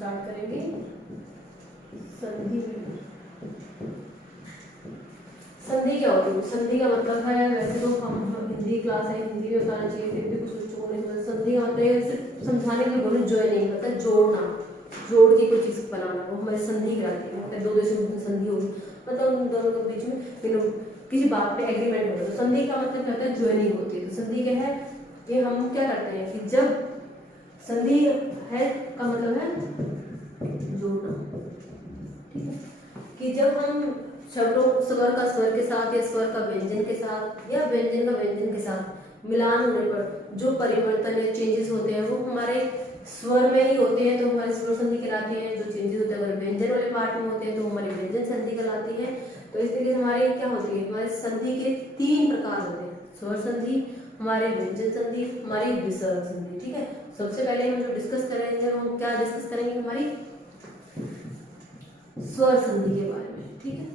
Start करेंगे संधि। संधि क्या होती है? संधि का मतलब है, वैसे तो हम हिंदी क्लास है, हिंदी में बताना चाहिए, फिर भी कुछ बच्चों को नहीं पता। संधि का मतलब है सिर्फ समझाने के लिए बोलो, ज्वाइनिंग मतलब जोड़ना, जोड़ के कोई चीज़ बनाना, वो हमारी संधि कहलाती है। मतलब दो देशों में संधि होगी, मतलब उन दोनों के बीच में किसी बात पे एग्रीमेंट होगा। तो संधि का मतलब क्या होता है? ज्वाइनिंग होती है। तो संधि क्या है? ये हम क्या करते हैं कि जब संधि है का मतलब है जोड़ना, ठीक है, कि जब हम शब्दों स्वर का स्वर के साथ या स्वर का व्यंजन के साथ या व्यंजन का व्यंजन के साथ मिलान होने पर जो परिवर्तन या चेंजेस होते हैं वो हमारे स्वर में ही होते हैं, तो हमारे स्वर संधि कहलाती है। जो चेंजेस होते हैं अगर व्यंजन वाले पार्ट में होते हैं तो हमारी व्यंजन संधि कहलाती है। तो इस तरीके से हमारे क्या होती है? हमारे संधि के 3 प्रकार होते हैं, स्वर संधि, हमारे व्यंजन संधि, हमारी विसर्ग संधि, ठीक है। सबसे पहले हम जो डिस्कस करेंगे, हम क्या डिस्कस करेंगे? हमारी स्वर संधि के बारे में, ठीक है।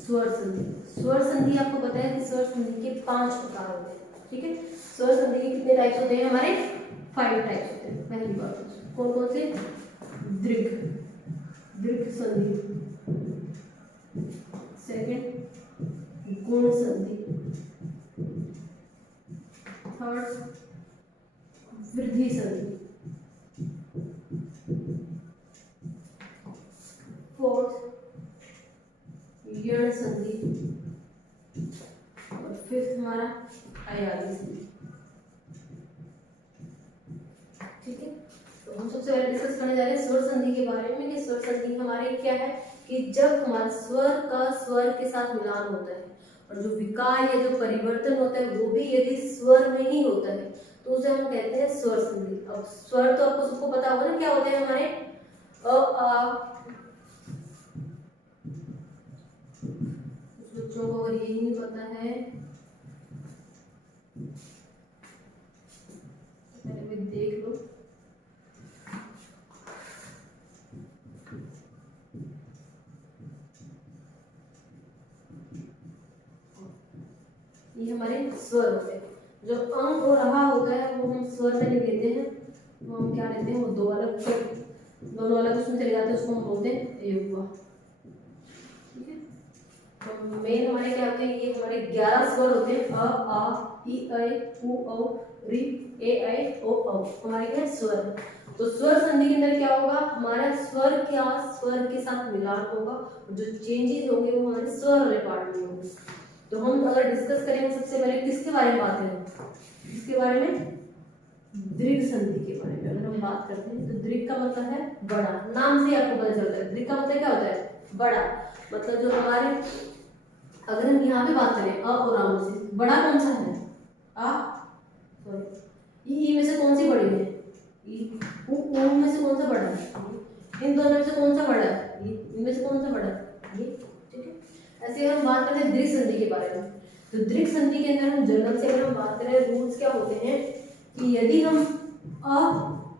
स्वर संधि, स्वर संधि आपको पता है कि स्वर संधि के 5 प्रकार होते हैं, ठीक है। स्वर संधि के कितने टाइप्स होते हैं? हमारे 5 टाइप्स होते हैं। पहली बात कौन कौन से? दीर्घ, दीर्घ संधि। सेकंड गुण संधि। थर्ड वृद्धि संधि। फोर्थ यण संधि। और फिफ्थ हमारा अयादी संधि, ठीक है। तो हम सबसे पहले डिस्कस करने जा रहे हैं स्वर संधि के बारे में कि स्वर संधि हमारे क्या है कि जब हमारे स्वर का स्वर के साथ मिलान होता है और जो विकार या जो परिवर्तन होता है वो भी यदि स्वर में ही होता है तो उसे हम कहते हैं स्वर संधि। अब स्वर तो आपको सबको पता होगा ना क्या होते हैं हमारे? अ आ, बच्चों को अगर यही नहीं पता है पहले भी देख लो। ये हमारे स्वर होते हैं। जो अंग और रहा होता है वो हम स्वर में नहीं लेते हैं, वो हम क्या लेते हैं? वो दो अलग के दोनों अलग उसमें चले जाते हैं, उसको हम बोलते हैं युवा, ठीक है। तो मेन हमारे क्या होते हैं? ये हमारे 11 स्वर होते हैं, अ आ इ उ औ रि ए ऐ ओ औ, हमारे क्या है? स्वर। तो स्वर संधि के अंदर क्या होगा? हमारा स्वर क्या स्वर के साथ मिलान होगा और जो चेंजेस होंगे वो हमारे स्वर वाले पार्ट में होंगे। तो हम अगर डिस्कस करेंगे सबसे पहले किसके बारे में बात करें? किसके बारे में? दीर्घ संधि के बारे में अगर हम बात करते हैं तो दीर्घ का मतलब है बड़ा, नाम से आपको पता चलता है। दीर्घ का मतलब क्या होता है? बड़ा। मतलब जो हमारे अगर हम यहाँ पे बात करें अ और आ में से बड़ा कौन सा है? आ, सॉरी ई में से कौन सी बड़ी है? ई। उ में से कौन सा बड़ा है? इन दोनों में से कौन सा बड़ा है? इनमें से कौन सा बड़ा है? ये, ठीक है। ऐसे हम बात करते हैं दीर्घ संधि के बारे में। तो दीर्घ संधि के अंदर हम जनरल से अगर हम बात करें रूल्स क्या होते हैं कि यदि हम अ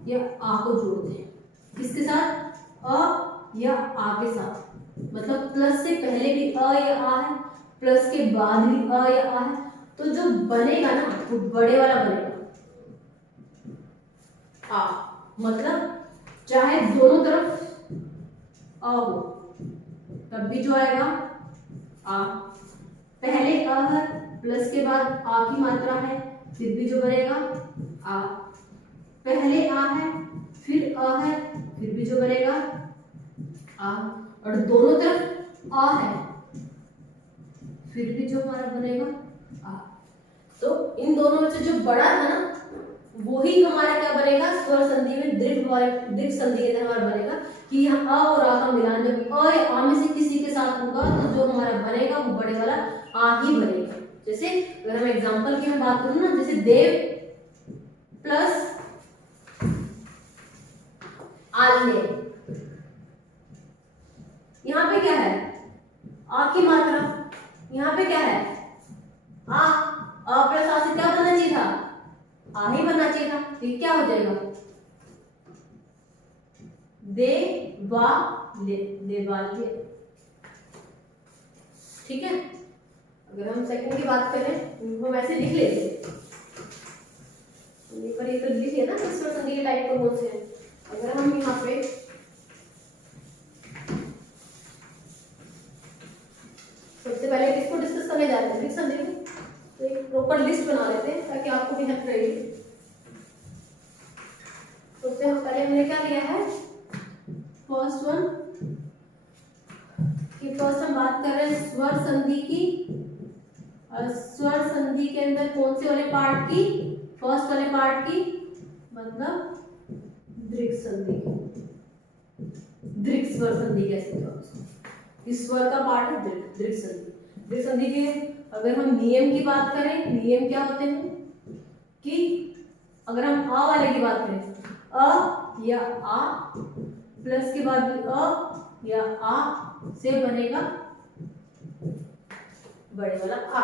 या आ को जोड़ते हैं किसके साथ? अ या आ के साथ, मतलब प्लस से पहले भी अ या आ है, प्लस के बाद भी अ या आ है, तो जो बनेगा ना वो बड़े वाला बनेगा आ। मतलब चाहे दोनों तरफ अ हो तब भी जो आएगा आ। पहले अ है प्लस के बाद आ की मात्रा है फिर भी जो बनेगा आ। पहले आ है फिर अ है फिर भी जो बनेगा आ। और दोनों तरफ आ है फिर भी जो हमारा बनेगा आ। तो इन दोनों में से जो बड़ा था ना वही हमारा क्या बनेगा? स्वर संधि में दीर्घ संधि के अंदर हमारा बनेगा कि हम अ और आ का मिलान जब अ या आ में से किसी के साथ होगा तो जो हमारा बनेगा वो बड़े वाला आ ही बनेगा। जैसे अगर हम एग्जांपल की मैं बात करूं ना, जैसे देव प्लस आल्हे, यहाँ पे क्या है? आ की मात्रा, यहाँ पे क्या है? आ प्लस आ से क्या बनना चाहिए था? आ ही बनना चाहिए था। तो क्या हो जाएगा? देवालय, ठीक है। अगर हम सेकंड की बात करें हम ऐसे लिख लेते पर ये तो लिख लिया ना स्वर संधि के टाइप कौन से हैं। अगर हम यहाँ पे सबसे पहले किसको डिस्कस करने जा रहे हैं, दृक् संधि की, तो एक प्रॉपर लिस्ट बना लेते हैं ताकि आपको भी हेल्प रहेगी। सबसे हम पहले हमने क्या लिया है, फर्स्ट वन कि फर्स्ट हम बात कर रहे हैं स्वर संधि की, और स्वर संधि के अंदर कौन से वाले पार्ट की, फर्स्ट वाले पार्ट की, मतलब दृक् संधि, दृक् स्वर संधि कहते हैं उसको, इस स्वर का पार्ट है दृक् संधि। दृक् संधि के अगर हम नियम की बात करें, नियम क्या होते हैं कि अगर हम आ वाले की बात करें, अ या आ प्लस के बाद भी अ या आ से बनेगा बड़े वाला आ,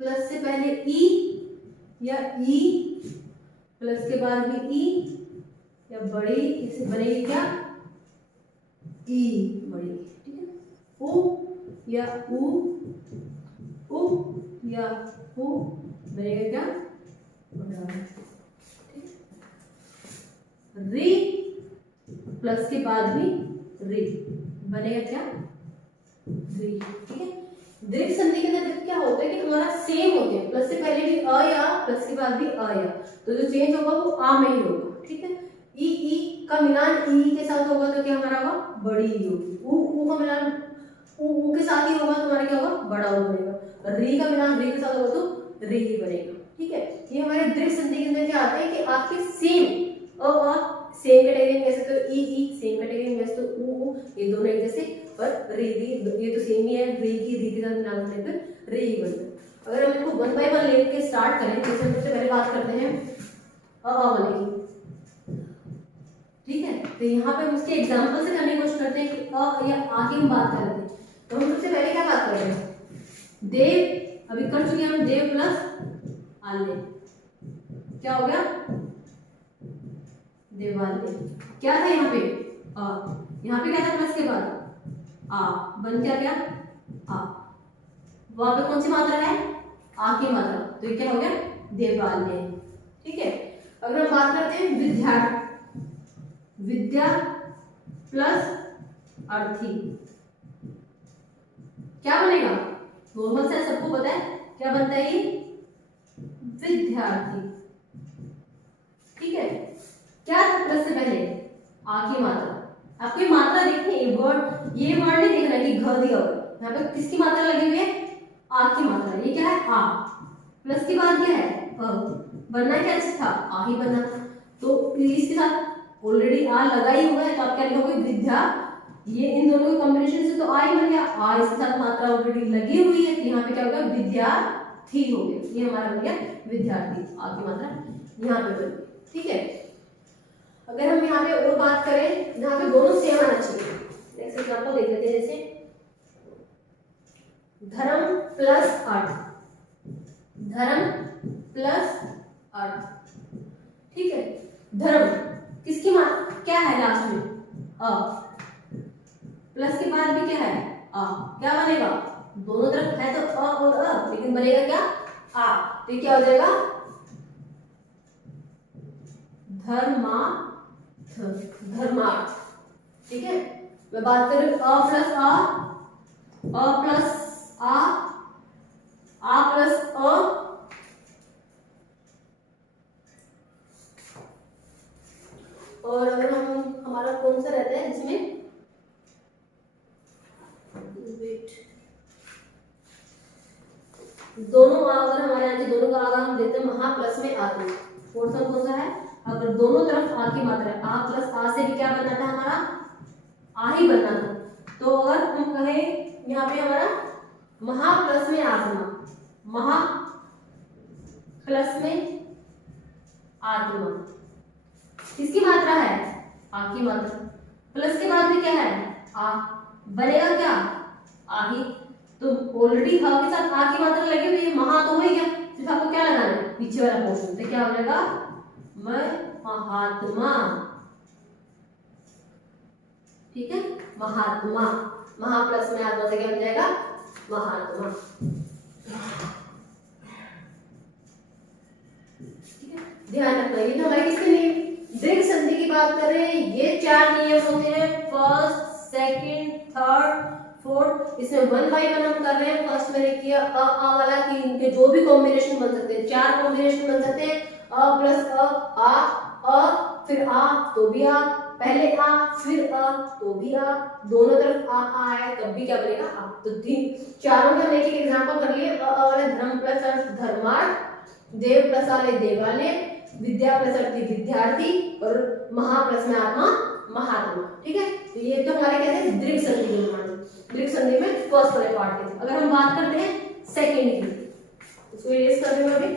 प्लस से पहले ई या ई प्लस के बाद भी ई या बड़ी, इसे बनेगी क्या, ई बड़ी, ठीक है। उ या उ, उ या उ बनेगा क्या, बड़ा, ठीक है। री प्लस के बाद भी री बनेगा क्या, री, ठीक है। दृक् संधि के अंदर क्या होता है कि हमारा सेम होते हैं, प्लस से पहले भी अ या, प्लस के बाद भी अ या, तो जो चेंज होगा वो आ में ही होगा, ठीक है। ई का मिलान ई के साथ होगा तो क्या हमारा होगा, बड़ी ई होगी। उ का मिलान उ के साथ ही होगा तो हमारा क्या होगा, बड़ा उ बनेगा। री का मिलान री के साथ होगा तो री ही बनेगा, ठीक है। ये हमारे दृक् संधि के अंदर क्या आता है कि आपके सेम अ सेम कैटेगरी में कह सकते हो, ई सेम कैटेगरी में कह सकते हो, उ ये दोनों एक जैसे, पर री ये तो सेम ही है, री की री के साथ मिलान करने पर री ही बनता है। अगर हम इसको वन बाय वन लेके स्टार्ट करें, जैसे हम सबसे पहले बात करते हैं अ वाले की, ठीक है। तो यहाँ पे हम उसके एग्जांपल से करने की कोशिश करते हैं कि अ या आ की हम बात कर रहे हैं, तो हम सबसे पहले क्या बात कर रहे हैं, देव, अभी कर चुके हम देव प्लस आल्य, क्या हो गया, देवालय, क्या था यहाँ पे अ, यहाँ पे क्या था प्लस के बाद आ, बन क्या गया आ, वहां पे कौन सी मात्रा है, आ की मात्रा, तो ये क्या हो गया, देवालय, ठीक है। अगर हम बात करते हैं विद्या, विद्या प्लस अर्थी, क्या बनेगा, नॉर्मल से सबको पता है क्या बनता है, ये विद्यार्थी, ठीक है। क्या था प्लस से पहले, आ की मात्रा, आपको ये मात्रा देखनी है, ये वर्ड नहीं देखना कि घ दिया हुआ, यहाँ पे किसकी मात्रा लगी हुई है, आ की मात्रा, ये क्या है आ, प्लस के बाद क्या है अ, बनना क्या था, आ ही बनना था, तो इसके साथ ऑलरेडी आ लगा ही हुआ है, तो आप क्या लिखोगे, विद्या, ये इन दोनों के कॉम्बिनेशन से तो आ ही बन गया, आ इसके साथ मात्रा ऑलरेडी लगी हुई है, तो यहाँ पे क्या होगा, विद्यार्थी हो गया, ये हमारा बन गया विद्यार्थी, आ की मात्रा यहाँ पे बन गई, ठीक है। अगर हम यहाँ पे और बात करें जहाँ पे दोनों सेम आना चाहिए, नेक्स्ट एग्जांपल देख लेते हैं, जैसे धर्म प्लस अर्थ, धर्म प्लस अर्थ, ठीक है। धर्म किसकी मात्रा क्या है लास्ट में, अ, प्लस के बाद भी क्या है आ, क्या बनेगा, दोनों तरफ है तो अ और अ, लेकिन बनेगा क्या आ, तो ये क्या हो जाएगा, धर्मार्थ, धर्मार्थ, ठीक है। मैं बात करूं अ प्लस आ, अ प्लस आ प्लस अ, और अगर हम हमारा कौन सा रहता है जिसमें दोनों अगर हमारे यहाँ दोनों का आगा हम देते हैं महा प्लस में आत्मा, कौन सा है, अगर दोनों तरफ आ की मात्रा है, आ प्लस आ से भी क्या बनना था हमारा, आ ही बनना था, तो अगर हम कहें यहाँ पे हमारा महा प्लस में आत्मा, महा प्लस में आत्मा, किसकी मात्रा है, आ की मात्रा, प्लस के बाद में क्या है आ, बनेगा क्या आ ही, तो ऑलरेडी ह के साथ आ की मात्रा लगी हुई है, महा तो हो ही गया, सिर्फ आपको क्या लगाना है पीछे वाला पोर्शन, तो क्या हो जाएगा, मैं महात्मा, ठीक है, महात्मा, महा प्लस में आत्मा से क्या बन जाएगा, महात्मा, ठीक है। ध्यान रखना ये तो हमारे किसके लिए दृक् चार नियम होते हैं, फर्स्ट, सेकंड, थर्ड, फोर्थ। इसमें 1 बाय 1 हम कर रहे हैं। फर्स्ट मैंने किया अ वाला कि इनके जो भी कॉम्बिनेशन बन सकते हैं, 4 कॉम्बिनेशन बन सकते हैं, अ प्लस अ फिर आ तो भी आ, पहले आ फिर अ तो भी आ, दोनों तरफ आ है तब भी क्या बनेगा आ। तो चारों के हम एक एक एग्जांपल कर लिए। अ वाले धर्म प्लस अर्थ धर्मार्थ, देव प्लस वाले देवालय, विद्या प्लस अर्थ विद्यार्थी और महा प्लस में आत्मा महात्मा। ठीक है, तो ये तो हमारे कहते हैं दृढ़ संधि के निर्माण। दृढ़ संधि में फर्स्ट वाले पार्ट के। अगर हम बात करते हैं सेकंड की, इसको इरेज कर देंगे अभी।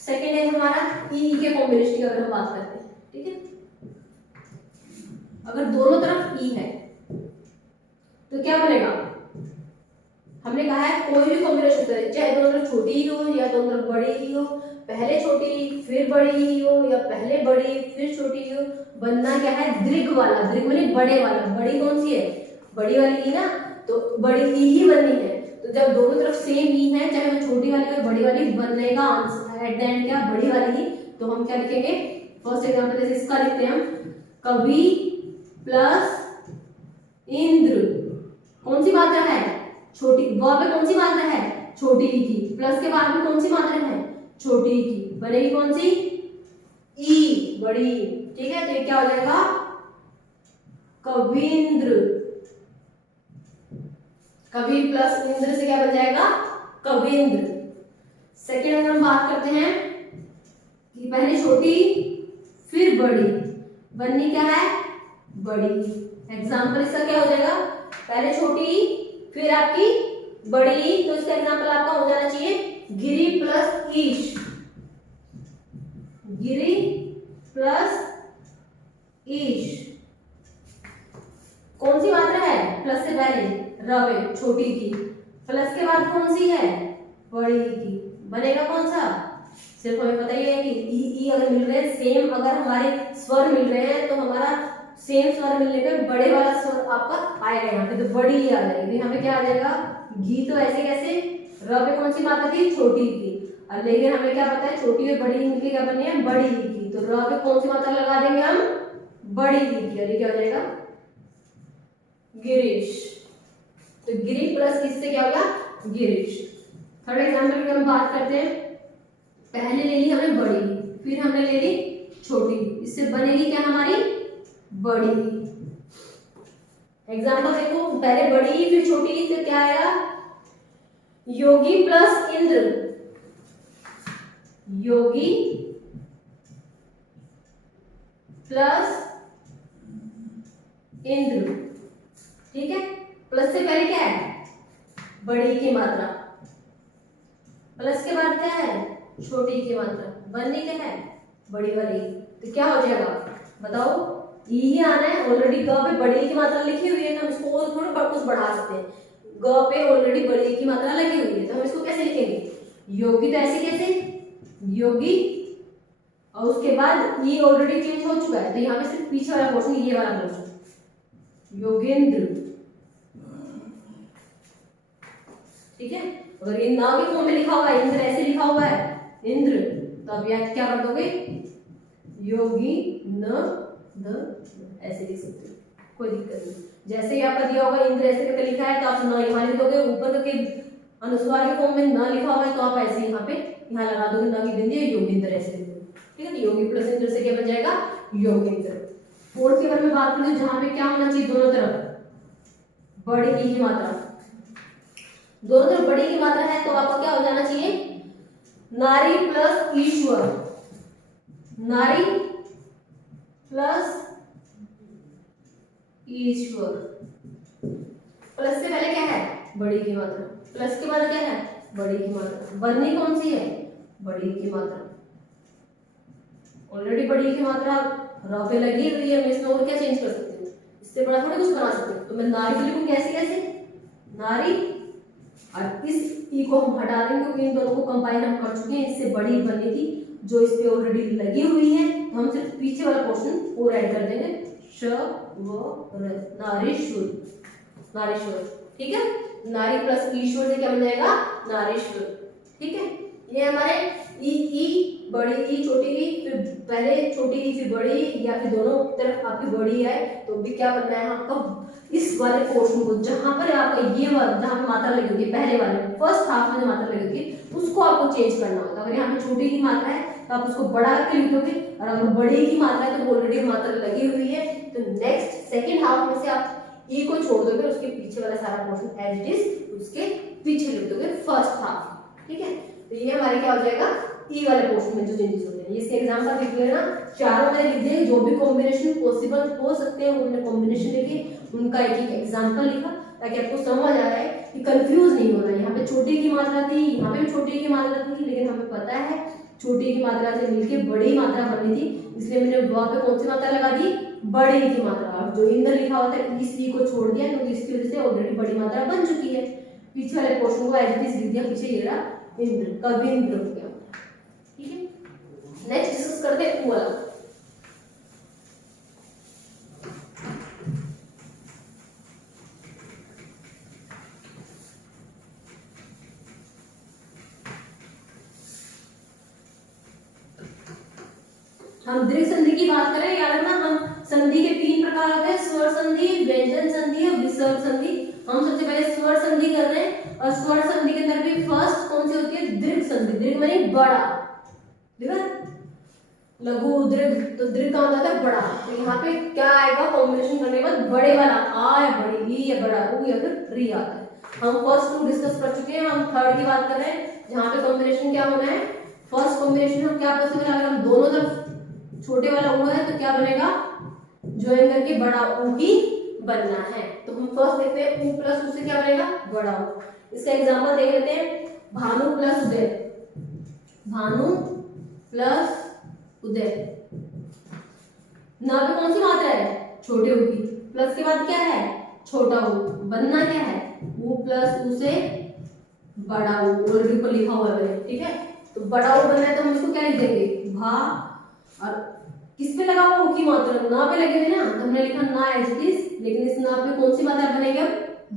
सेकंड है हमारा ई के कॉम्बिनेशन की अगर हम बात करते हैं। ठीक है, अगर दोनों तरफ ई है तो क्या बनेगा, हमने कहा है कोई भी कॉम्बिनेशन करें, चाहे दोनों तरफ छोटी ही हो या दोनों तरफ बड़ी ही हो, पहले छोटी फिर बड़ी ही हो या पहले बड़ी फिर छोटी हो, बनना क्या है दीर्घ वाला। दीर्घ माने बड़े वाला। बड़ी कौन सी है, बड़ी वाली ई ना, तो बड़ी ई ही बननी है। तो जब दोनों तरफ सेम ई है, चाहे वो छोटी वाली हो बड़ी वाली, बनने का आंसर एट द एंड क्या बड़ी वाली ही। तो हम क्या लिखेंगे, फर्स्ट एग्जांपल जैसे इसका लिखते हैं हम, कवि प्लस इंद्र, कौन सी मात्रा है छोटी, व पे कौन सी मात्रा है छोटी ई की, प्लस के बाद में कौन सी मात्रा है छोटी ई की, बनेगी कौन सी ई बड़ी। ठीक है, तो क्या हो जाएगा कविंद्र। कवि प्लस इंद्र से क्या बन जाएगा कविंद्र। सेकेंड अगर हम बात करते हैं कि पहले छोटी फिर बड़ी, बननी क्या है बड़ी। एग्जाम्पल इसका क्या हो जाएगा, पहले छोटी फिर आपकी बड़ी, तो इसका एग्जाम्पल आपका हो जाना चाहिए गिरी प्लस ईश। गिरी प्लस ईश कौन सी मात्रा है, प्लस से पहले रवे छोटी की, प्लस के बाद कौन सी है बड़ी की, बनेगा कौन सा। सिर्फ हमें पता ही है कि ई अगर मिल रहे हैं सेम, अगर हमारे स्वर मिल रहे हैं तो हमारा सेम स्वर मिलने पे बड़े वाला स्वर आपका आएगा यहाँ पे, तो बड़ी ही आ जाएगी। यहाँ पे क्या आ जाएगा घी, तो ऐसे कैसे, र पे कौन सी मात्रा थी छोटी की, और लेकिन हमें क्या पता है छोटी और बड़ी मिलके क्या बनी है बड़ी की, तो र पे कौन सी मात्रा लगा देंगे हम बड़ी की, और ये क्या हो जाएगा गिरीश। तो गिरी प्लस इससे क्या होगा गिरीश। थर्ड एग्जांपल की हम बात करते हैं, पहले ले ली हमने बड़ी फिर हमने ले ली छोटी, इससे बनेगी क्या हमारी बड़ी। एग्जांपल देखो, पहले बड़ी फिर छोटी, से क्या आएगा योगी प्लस इंद्र। योगी प्लस इंद्र। ठीक है, प्लस से पहले क्या है बड़ी की मात्रा, प्लस के बाद क्या है छोटी की मात्रा, बननी क्या है बड़ी वाली। तो क्या हो जाएगा बताओ, ही आना है। ऑलरेडी ग पे बड़ी की मात्रा लिखी हुई है तो हम इसको और थोड़ा कुछ बढ़ा सकते हैं। ग पे ऑलरेडी बड़ी की मात्रा लगी हुई है तो हम इसको कैसे लिखेंगे योगी, तो ऐसे कैसे योगी, और उसके बाद ई ऑलरेडी चेंज हो चुका है तो यहाँ पे सिर्फ पीछे वाला पोर्शन, ये वाला पोर्शन योगेंद्र। ठीक है, अगर ये ना के फॉर्म में लिखा हुआ है इंद्र, ऐसे लिखा हुआ है इंद्र, तो अब यहाँ क्या कर दोगे योगी न द, ऐसे लिख सकते हो, कोई दिक्कत नहीं। जैसे ही आपका दिया होगा इंद्र ऐसे करके लिखा है तो आप न यहाँ लिख दोगे, ऊपर के अनुस्वार के फॉर्म में न लिखा हुआ है तो आप ऐसे यहाँ पे यहाँ लगा दोगे, न की बिंदी योगेंद्र ऐसे लिख दोगे। ठीक है, योगी प्लस इंद्र से क्या बन जाएगा योगेंद्र। फोर्थ के बारे में बात करें, जहां पे क्या होना चाहिए दोनों तरफ बड़ी की मात्रा, दोनों तरफ बड़ी की मात्रा है तो आपका क्या हो जाना चाहिए नारी प्लस ईश्वर। नारी प्लस ईश्वर, प्लस से पहले क्या है बड़ी की मात्रा, प्लस के बाद क्या है बड़ी की मात्रा, बननी कौन सी है बड़ी की मात्रा। ऑलरेडी बड़ी की मात्रा र पे लगी हुई है, मैं इसमें और क्या चेंज कर सकती हूँ, इससे बड़ा थोड़ा कुछ बना सकती हूँ। तो मैं नारी को लिखूँ कैसे कैसे नारी, और इस ई को हम हटा देंगे क्योंकि इन दोनों को कंबाइन हम कर चुके हैं, इससे बड़ी बनी थी जो इस पे ऑलरेडी लगी हुई है, तो हम सिर्फ पीछे वाला पोर्शन और ऐड कर देंगे श व र, नारीश्वर। नारीश्वर, ठीक है। नारी प्लस ईश्वर से क्या बन जाएगा, नारीश्वर, ठीक है। ये हमारे ई बड़ी ई छोटी ई, फिर पहले छोटी ई फिर बड़ी, या फिर दोनों तरफ आपकी बड़ी है, तो भी क्या बनना है आपका, इस वाले पोर्शन को जहां पर आपका ये वाला जहां पे मात्रा लगी होगी पहले वाले फर्स्ट हाफ में जो मात्रा लगी होगी उसको आपको चेंज करना होगा। अगर यहाँ पे छोटी की मात्रा है तो आप उसको बड़ा करके लिखोगे, और अगर बड़ी की मात्रा है तो ऑलरेडी मात्रा लगी हुई है, तो नेक्स्ट सेकेंड हाफ में से आप ई को छोड़ दोगे, उसके पीछे वाला सारा पोर्शन एज इट इज उसके पीछे लिख दोगे फर्स्ट हाफ, ठीक है। तो ये हमारे क्या हो जाएगा, ई वाले पोर्शन में जो चेंजेस होते हैं। इसके एग्जांपल लिख लेना, चारों मैंने लिख दिए, जो भी कॉम्बिनेशन पॉसिबल हो सकते हैं उन्होंने कॉम्बिनेशन लिखे, उनका एक एक एग्जांपल लिखा, ताकि आपको समझ आ जाए कि कंफ्यूज नहीं होना। यहाँ पे छोटी की मात्रा थी, यहाँ पे भी छोटी की मात्रा थी, लेकिन हमें पता है छोटी की मात्रा से मिलके बड़ी मात्रा बनी थी, इसलिए मैंने वहां पे कौन सी मात्रा लगा दी, बड़ी की मात्रा। और जो इंदर लिखा होता है इस ई को छोड़ दिया, क्योंकि इसकी वजह से ऑलरेडी बड़ी मात्रा बन चुकी है। पीछे वाले पोर्शन को एज इट इज लिख दिया, पीछे ये रहा इंद्र, कविंद्र हो गया, ठीक है। नेक्स्ट डिस्कस करते हैं ऊ वाला। हम दीर्घ संधि की बात करें, याद रखना हम संधि के 3 प्रकार होते हैं, स्वर संधि, व्यंजन संधि और विसर्ग संधि। हम सबसे पहले स्वर संधि कर रहे हैं, और स्वर संधि के अंदर भी फर्स्ट कौन सी होती है, दीर्घ संधि। दीर्घ माने बड़ा, ठीक है, लघु दीर्घ, तो दीर्घ का मतलब है बड़ा। तो यहाँ पे क्या आएगा, कॉम्बिनेशन करने के बाद बड़े वाला आ या बड़ी, ई या बड़ा ऊ या फिर री आता है। हम फर्स्ट 2 डिस्कस कर चुके हैं, हम थर्ड की बात कर रहे हैं, जहाँ पे कॉम्बिनेशन क्या होना है, फर्स्ट कॉम्बिनेशन हम क्या पॉसिबल है, अगर हम दोनों तरफ छोटे वाला ऊ है तो क्या बनेगा, ज्वाइन करके बड़ा ऊ ही बनना है। तो हम फर्स्ट देखते हैं ऊ प्लस ऊ से क्या बनेगा, बड़ा ऊ। इसका एग्जांपल देख लेते हैं, भानु प्लस उदय, भानु प्लस उदय, ना पे कौन सी मात्रा है, छोटे ऊ की, प्लस के बाद क्या है, छोटा ऊ, बनना क्या है, ऊ प्लस ऊ से बड़ा ऊ, ऑलरेडी ऊपर लिखा हुआ है, ठीक है। तो बड़ा ऊ बनना है तो हम इसको क्या लिख देंगे, भा, और किस पे लगा हुआ ऊ की मात्रा, ना पे लगे थे ना, तो हमने लिखा ना एज इट इज, लेकिन इस ना पे कौन सी मात्रा बनेगी, अब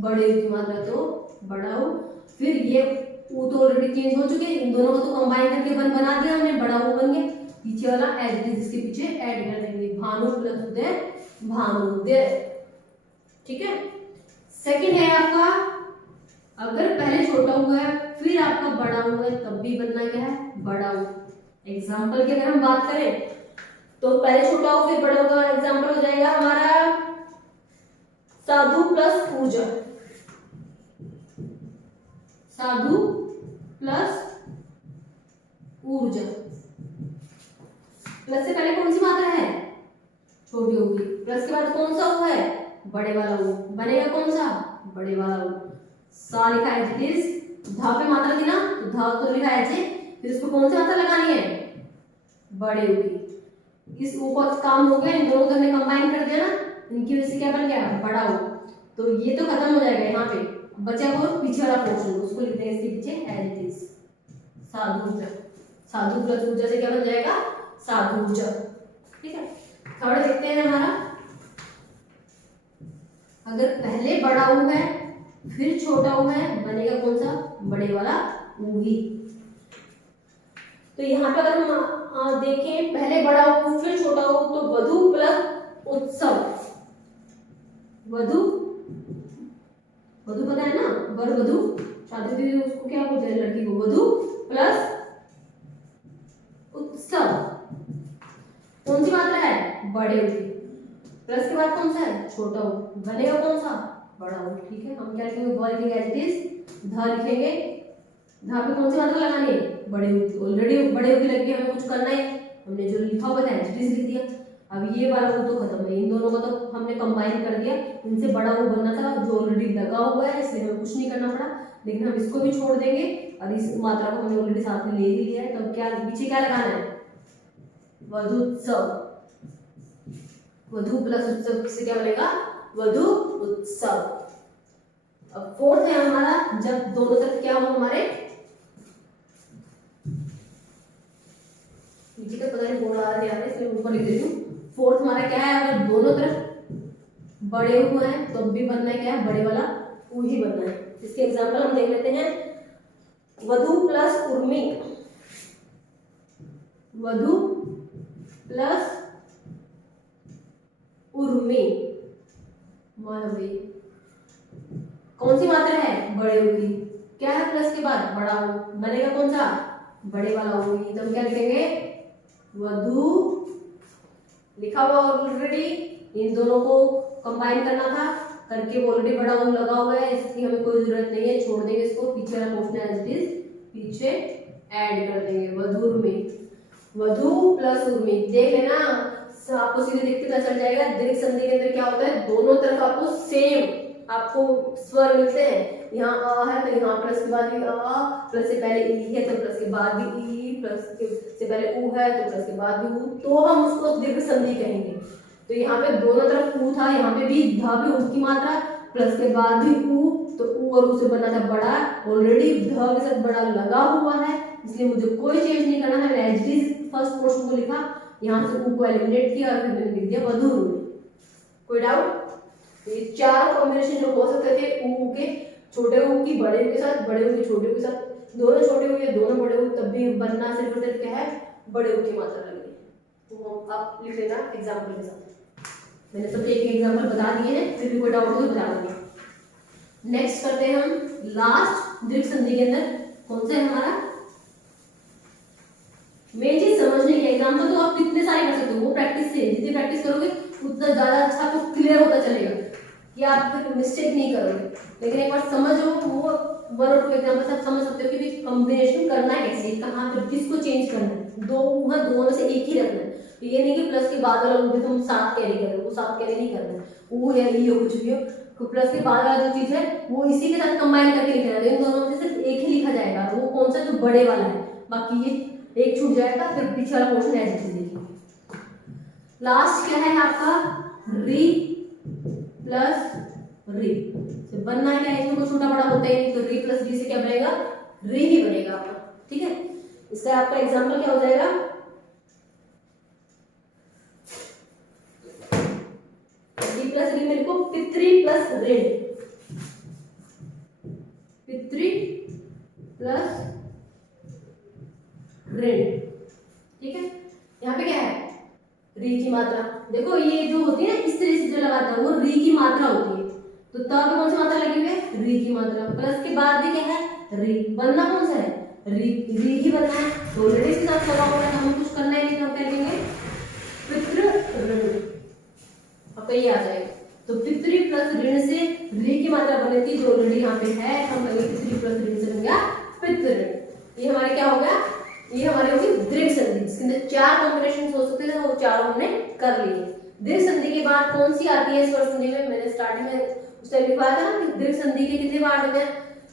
बड़े ऊ की मात्रा, तो बड़ा ऊ। फिर ये ऊ तो ऑलरेडी चेंज हो चुके हैं, इन दोनों को तो कंबाइन करके बना दिया हमने, बड़ा ऊ बन गया। पीछे वाला एज इट इज इसके पीछे ऐड कर देंगे, भानु प्लस उदय, भानुदय, ठीक है। सेकंड है आपका, अगर पहले छोटा ऊ है फिर आपका बड़ा ऊ है, तब भी बनना क्या है, बड़ा ऊ। एग्जाम्पल की अगर हम बात करें तो पहले छोटा हो फिर बड़ा होगा, एग्जाम्पल हो जाएगा हमारा साधु प्लस ऊर्जा, साधु प्लस ऊर्जा। प्लस से पहले कौन सी मात्रा है, छोटी होगी, प्लस के बाद कौन सा ऊ है, बड़े वाला ऊ, बनेगा कौन सा, बड़े वाला ऊ। सा लिखा है इट इज, धा पे मात्रा थी ना, तो धा तो लिखा है ऐसे, फिर इसको कौन सी मात्रा लगानी है, बड़े ऊ की। इस ऊ का काम हो गया, इन दोनों को हमने कंबाइन कर दिया ना, इनकी वजह से क्या बन गया, बड़ा ऊ। तो ये तो खत्म हो जाएगा, यहाँ पे बचा वो पीछे वाला पोर्शन, उसको लिखते हैं इसके पीछे एज इट इज, साधु। साधु प्लस ऊर्जा से क्या बन जाएगा, साधुजा, ठीक है। थर्ड देखते हैं हमारा, अगर पहले बड़ा ऊ है फिर छोटा ऊ है, बनेगा कौन सा, बड़े वाला ऊ ही। तो यहाँ पे अगर हम देखें, पहले बड़ा ऊ फिर छोटा ऊ, तो वधु प्लस उत्सव, वधु, वधु पता है ना, वर वधु, शादी में उसको क्या बोलते हैं, लड़की को, वधु प्लस उत्सव। कौन सी मात्रा है, बड़े ऊ की, प्लस के बाद कौन सा है, छोटा ऊ, बनेगा कौन सा, बड़ा ऊ, ठीक है। हम क्या लिखेंगे, व लिखेंगे एज इट इज, धा लिखेंगे, धा पे कौन सी मात्रा लगानी है, बड़े ऊ की, ऑलरेडी बड़े ऊ की लग गई, हमें कुछ करना है, हमने जो लिखा हुआ था एज इट इज लिख दिया। अब ये वाला ऊ तो खत्म है, इन दोनों को तो हमने कंबाइन कर दिया, इनसे बड़ा ऊ बनना था जो ऑलरेडी लगा हुआ है, इसलिए हमें कुछ नहीं करना पड़ा, लेकिन हम इसको भी छोड़ देंगे, और इस मात्रा को हमने ऑलरेडी साथ में ले ही लिया है। तो क्या पीछे क्या लगाना है, वधुत्सव, वधु प्लस उत्सव से क्या बनेगा, वधु उत्सव। अब फोर्थ है हमारा, जब दोनों तरफ क्या हो हमारे, नीचे तो पता नहीं बोर्ड आ रहा है इसलिए ऊपर लिख देती हूँ। फोर्थ हमारा क्या है, अगर दोनों तरफ बड़े हुए हैं तो भी बनना है क्या है, बड़े वाला ऊ ही बनना है। इसके एग्जाम्पल हम देख लेते हैं। वधु प्लस उर्मी, वधु प्लस उर्मी, कौन सी मात्रा है? बड़े ऊ की। क्या है प्लस के बाद? बड़ा ऊ, बनेगा कौन सा? बड़े वाला ऊ। तो हम क्या लिखेंगे? वधु, लिखा हुआ ऑलरेडी, इन दोनों को कंबाइन करना था, करके ऑलरेडी बड़ा ऊ लगा हुआ है, इसकी हमें कोई जरूरत नहीं है, छोड़ देंगे इसको, पीछे वाला पोर्शन एज इट इज पीछे ऐड कर देंगे। वधु उर्मी, वधु प्लस उर्मी, देख लेना आपको सीधे देखते पता चल जाएगा। दीर्घ संधि के अंदर क्या होता है? दोनों तरफ आपको सेम आपको स्वर मिलते हैं। यहाँ अ है तो यहाँ प्लस के बाद भी अ, प्लस से पहले ई है तो प्लस के बाद भी ई, प्लस से पहले ऊ है तो प्लस के बाद भी ऊ, तो हम उसको दीर्घ संधि कहेंगे। तो यहाँ पे दोनों तरफ ऊ था, यहाँ पे भी ध भी ऊ की मात्रा, प्लस के बाद भी ऊ, तो ऊ और ऊ से बना था बड़ा, ऑलरेडी ध के साथ बड़ा लगा हुआ है, इसलिए मुझे कोई चेंज नहीं करना है। As it is first portion को लिखा, यहाँ से ऊ को एलिमिनेट किया और फिर मैंने लिख दिया वधु उर्मी। कोई डाउट? ये चार कॉम्बिनेशन जो हो सकते थे ऊ के, छोटे ऊ की बड़े ऊ के साथ, बड़े ऊ के छोटे ऊ के साथ, दोनों छोटे ऊ या दोनों बड़े ऊ, तब भी बनना सिर्फ और सिर्फ क्या है? बड़े ऊ की मात्रा लगेगी। तो आप लिख लेना एग्जाम्पल के साथ। मैंने सब एक एग्जाम्पल बता दिए हैं, फिर भी कोई डाउट हो तो बता दूंगा। नेक्स्ट करते हैं हम लास्ट दीर्घ संधि के अंदर कौन सा है हमारा? मेन चीज समझने की, एग्जाम्पल तो आप कितने सारे कर सकते हो, वो प्रैक्टिस से, जितनी प्रैक्टिस करोगे उतना ज्यादा अच्छा आपको क्लियर होता चलेगा कि आप फिर मिस्टेक नहीं करोगे। लेकिन एक बार समझ लो वो 1 और 2 एग्जाम्पल आप समझ सकते हो कि कॉम्बिनेशन करना है कैसे, कहाँ पर किसको चेंज करना है, दो में से एक ही रखना है। तो ये नहीं कि प्लस के बाद वाला ऊ भी तुम 7 कैरी करो, वो 7 कैरी नहीं करना है, ऊ या ई हो कुछ भी हो, तो प्लस के बाद वाला जो चीज है वो इसी के साथ कंबाइन करके लिखना है। तो इन दोनों में से सिर्फ एक ही लिखा जाएगा, वो कौन सा? जो बड़े वाला है, बाकी ये एक छूट जाएगा, फिर पीछे वाला पोर्शन ऐसे ही लिखेंगे। लास्ट क्या है आपका? री प्लस री, तो बनना क्या है? इसमें कोई छोटा बड़ा होता ही नहीं, तो री प्लस री से क्या बनेगा? री ही बनेगा आपका। ठीक है, इसका आपका एग्जांपल क्या हो जाएगा? री प्लस री में लिखो पितृ प्लस ऋण, पितृ प्लस ऋण। ठीक है, यहाँ पे क्या है? री की मात्रा। देखो ये जो होती है इस तरह से जो लगाता है वो री की मात्रा होती है, तो तब कौन सी मात्रा लगी हुई है? री की मात्रा। प्लस के बाद भी क्या है? री। बनना कौन सा है? री, री ही बनना है। तो ऑलरेडी इसके साथ लगा हुआ है, तो हमें कुछ करना ही नहीं, तो हम क्या लिखेंगे? पितृ ऋण। अब ये आ जाएगा, तो पितृ प्लस ऋण से री की मात्रा बनी थी जो ऑलरेडी यहाँ पे है, हम कहेंगे पितृ प्लस ऋण से बन गया पितृ ऋण। ये हमारे क्या हो गया? ये हमारी होगी दीर्घ संधि, जिसके अंदर 4 कॉम्बिनेशन हो सकते थे, वो चारों हमने कर लिए। दीर्घ संधि के बाद कौन सी आती है स्वर संधि में? मैंने स्टार्टिंग में उस टाइम लिखवाया था ना कि दीर्घ संधि के कितने पार्ट होते हैं,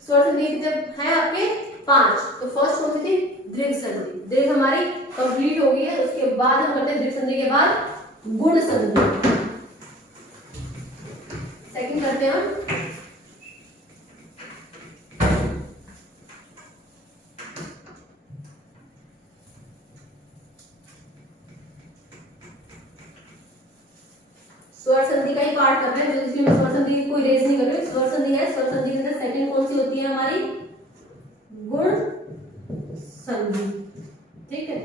स्वर संधि के कितने हैं आपके? 5। तो फर्स्ट कौन सी थी? दीर्घ संधि। दीर्घ हमारी कंप्लीट हो गई है, उसके बाद हम करते हैं दीर्घ संधि के बाद गुण संधि। सेकंड करते हैं हम स्वर संधि का ही पार्ट कर रहे हैं, इसलिए मैं स्वर संधि को इरेज नहीं कर रही। स्वर संधि है, स्वर संधि के अंदर सेकंड कौन सी होती है हमारी? गुण संधि। ठीक है,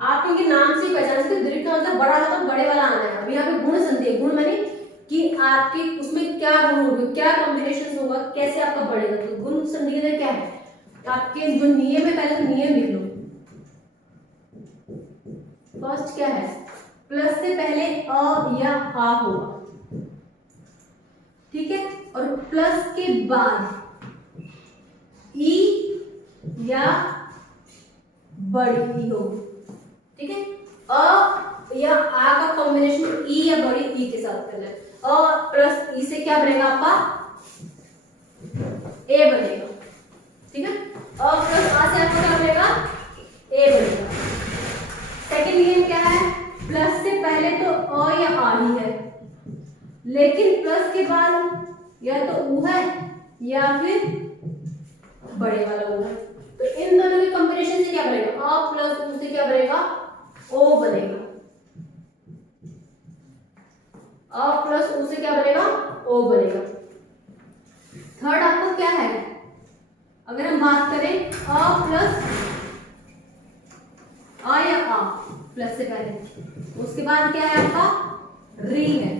आप इनके नाम से ही पहचान सकते हो। दीर्घ का मतलब बड़ा वाला, तो बड़े वाला आना है। अभी यहाँ पे गुण संधि है, गुण माने कि आपके उसमें क्या गुण होंगे, क्या कॉम्बिनेशन होगा, कैसे आपका बढ़ेगा। तो गुण संधि के अंदर क्या है? आपके जो नियम है, पहले तो नियम लिख लो। फर्स्ट क्या है? प्लस से पहले अ या आ होगा, ठीक है, और प्लस के बाद ई या बड़ी ई होगी। ठीक है, अ या आ का कॉम्बिनेशन ई या बड़ी ई के साथ करना है। अ प्लस ई से क्या बनेगा आपका? ए बनेगा। ठीक है, अ प्लस आ से आपका क्या बनेगा? ए बनेगा। सेकंड नियम क्या है? प्लस से पहले तो अ या आ ही है, लेकिन प्लस के बाद या तो ऊ है या फिर बड़े वाला ऊ है। तो इन दोनों के कॉम्बिनेशन से क्या बनेगा? अ प्लस ऊ से क्या बनेगा? ओ बनेगा। अ प्लस ऊ से क्या बनेगा? ओ बनेगा। थर्ड आपको क्या है, अगर हम बात करें अ प्लस आ या आ प्लस से पहले, उसके बाद क्या है आपका री है,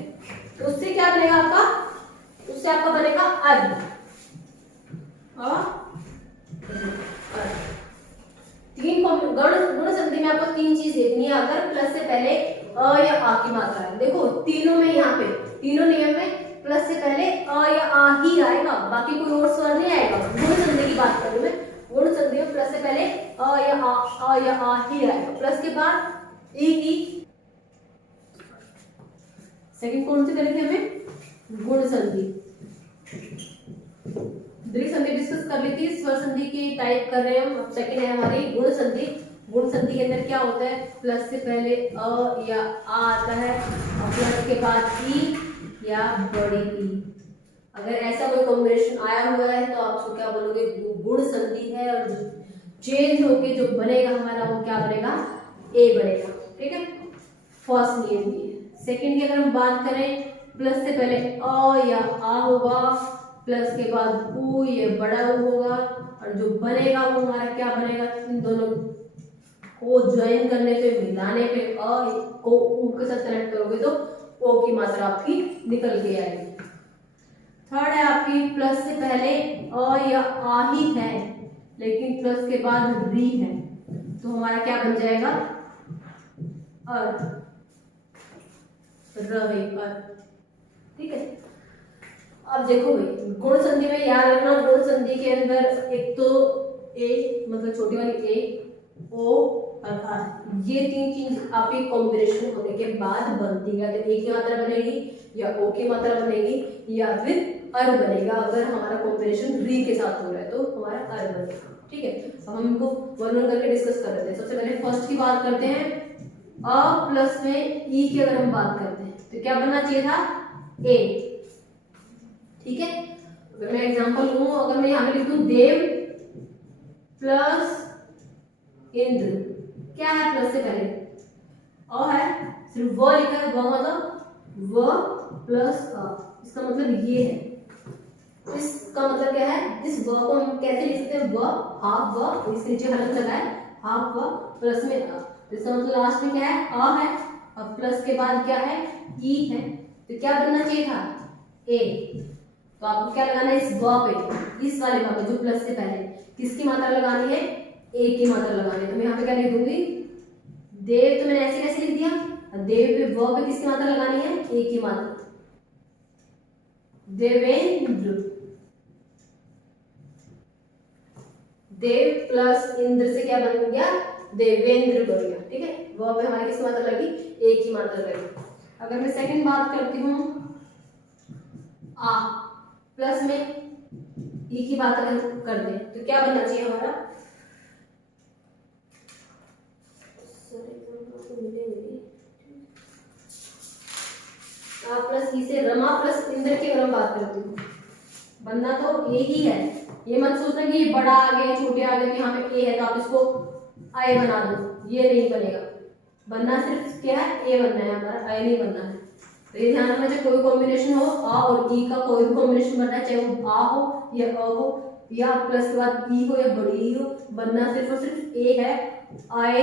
तो उससे क्या बनेगा आपका, उससे आपका बनेगा अर। तीन गुण संधि में आपको तीन चीज देखनी है अगर प्लस से पहले अ या आ की मात्रा है। देखो तीनों में, यहाँ पे तीनों नियम में प्लस से पहले अ या आ ही आएगा, बाकी कोई और स्वर नहीं आएगा। गुण संधि की बात करूं मैं, गुण संधि में प्लस से पहले अ या आ ही आएगा, प्लस के बाद ई की। सेकंड कौन सी करेंगे हमें, गुण संधि। दीर्घ संधि डिस्कस कर ली थी, स्वर संधि की टाइप कर रहे हैं हम। अब सेकंड है हमारी गुण संधि। गुण संधि के अंदर क्या होता है, प्लस से पहले अ या आ आता है और प्लस के बाद ई या बड़ी ई। अगर ऐसा कोई कॉम्बिनेशन आया हुआ है तो आप उसको क्या बोलोगे, गुण संधि है। और चेंज होके जो बनेगा हमारा वो क्या बनेगा, ए बनेगा। ठीक है, फर्स्ट नियम ये है। सेकंड की अगर हम बात करें, प्लस से पहले अ या आ होगा, प्लस के बाद उ ये बड़ा उ होगा, और जो बनेगा वो हमारा क्या बनेगा, इन दोनों को ज्वाइन करने पे, मिलाने पे, अ को उ के साथ कनेक्ट करोगे तो ओ की मात्रा आपकी निकल के आएगी। थर्ड है आपकी प्लस से पहले अ या आ ही है लेकिन प्लस के बाद री है, तो हमारा क्या बन जाएगा, अर, रहे अर। ठीक है, अब देखो भाई गुण संधि में याद रखना, गुण संधि के अंदर एक तो ए मतलब छोटी वाली ए, ओ और आर, ये तीन चीज आपकी कॉम्बिनेशन होने के बाद बनती है। तो ए की मात्रा बनेगी या ओ की मात्रा बनेगी या फिर अर बनेगा। अगर हमारा कॉम्बिनेशन री के साथ हो रहा है तो हमारा अर बनेगा। ठीक है, अब हम इनको वन वन करके डिस्कस कर लेते हैं। सबसे पहले फर्स्ट की बात करते हैं, अ प्लस में ई की अगर हम बात करते हैं तो क्या बनना चाहिए था, ए। ठीक है, अगर मैं एग्जांपल लूं, अगर मैं यहां पे लिख दूं देव प्लस इंद्र, क्या है प्लस से पहले अ है, सिर्फ व लिखा है, व मतलब व प्लस अ, इसका मतलब ये है। इसका मतलब क्या है, इस व को हम कैसे लिख सकते हैं, व हाफ व, इसके नीचे हलक लगा है, हाफ व प्लस में अ, इसका मतलब लास्ट में क्या है, अ है, और प्लस के बाद क्या है, ई है, तो क्या बनना चाहिए था, ए। तो आपको क्या लगाना है, इस व पे, इस वाले व पे जो प्लस से पहले, किसकी मात्रा लगानी है, ए की मात्रा लगानी है। तो मैं यहाँ पे क्या लिख दूंगी, देव, तो मैंने ऐसे कैसे लिख दिया, देव पे व पे किसकी मात्रा लगानी है, ए की मात्रा, देवेंद्र। देव प्लस इंद्र से क्या बन गया, देवेंद्र बन गया। ठीक है, व पे हमारी किसकी मात्रा लगी, ए की मात्रा लगी। अगर मैं सेकंड बात करती हूँ, आ प्लस में ई की बात अगर कर दें तो क्या बनना चाहिए हमारा, आ प्लस ई से रमा प्लस इंद्र की अगर हम बात करते हूँ, बनना तो ए ही है। ये मत सोचना कि ये बड़ा आ गया छोटे आ गए, तो यहाँ पे ए है तो आप इसको आई बना दो, ये नहीं बनेगा। बनना सिर्फ क्या है, ए बनना है हमारा, आई नहीं बनना है। तो ये ध्यान रखना, चाहे कोई कॉम्बिनेशन हो, आ और ई का कोई भी कॉम्बिनेशन बनना है, चाहे वो आ हो या अ हो या प्लस के बाद ई हो या बड़ी ई हो, बनना सिर्फ और सिर्फ ए है। आए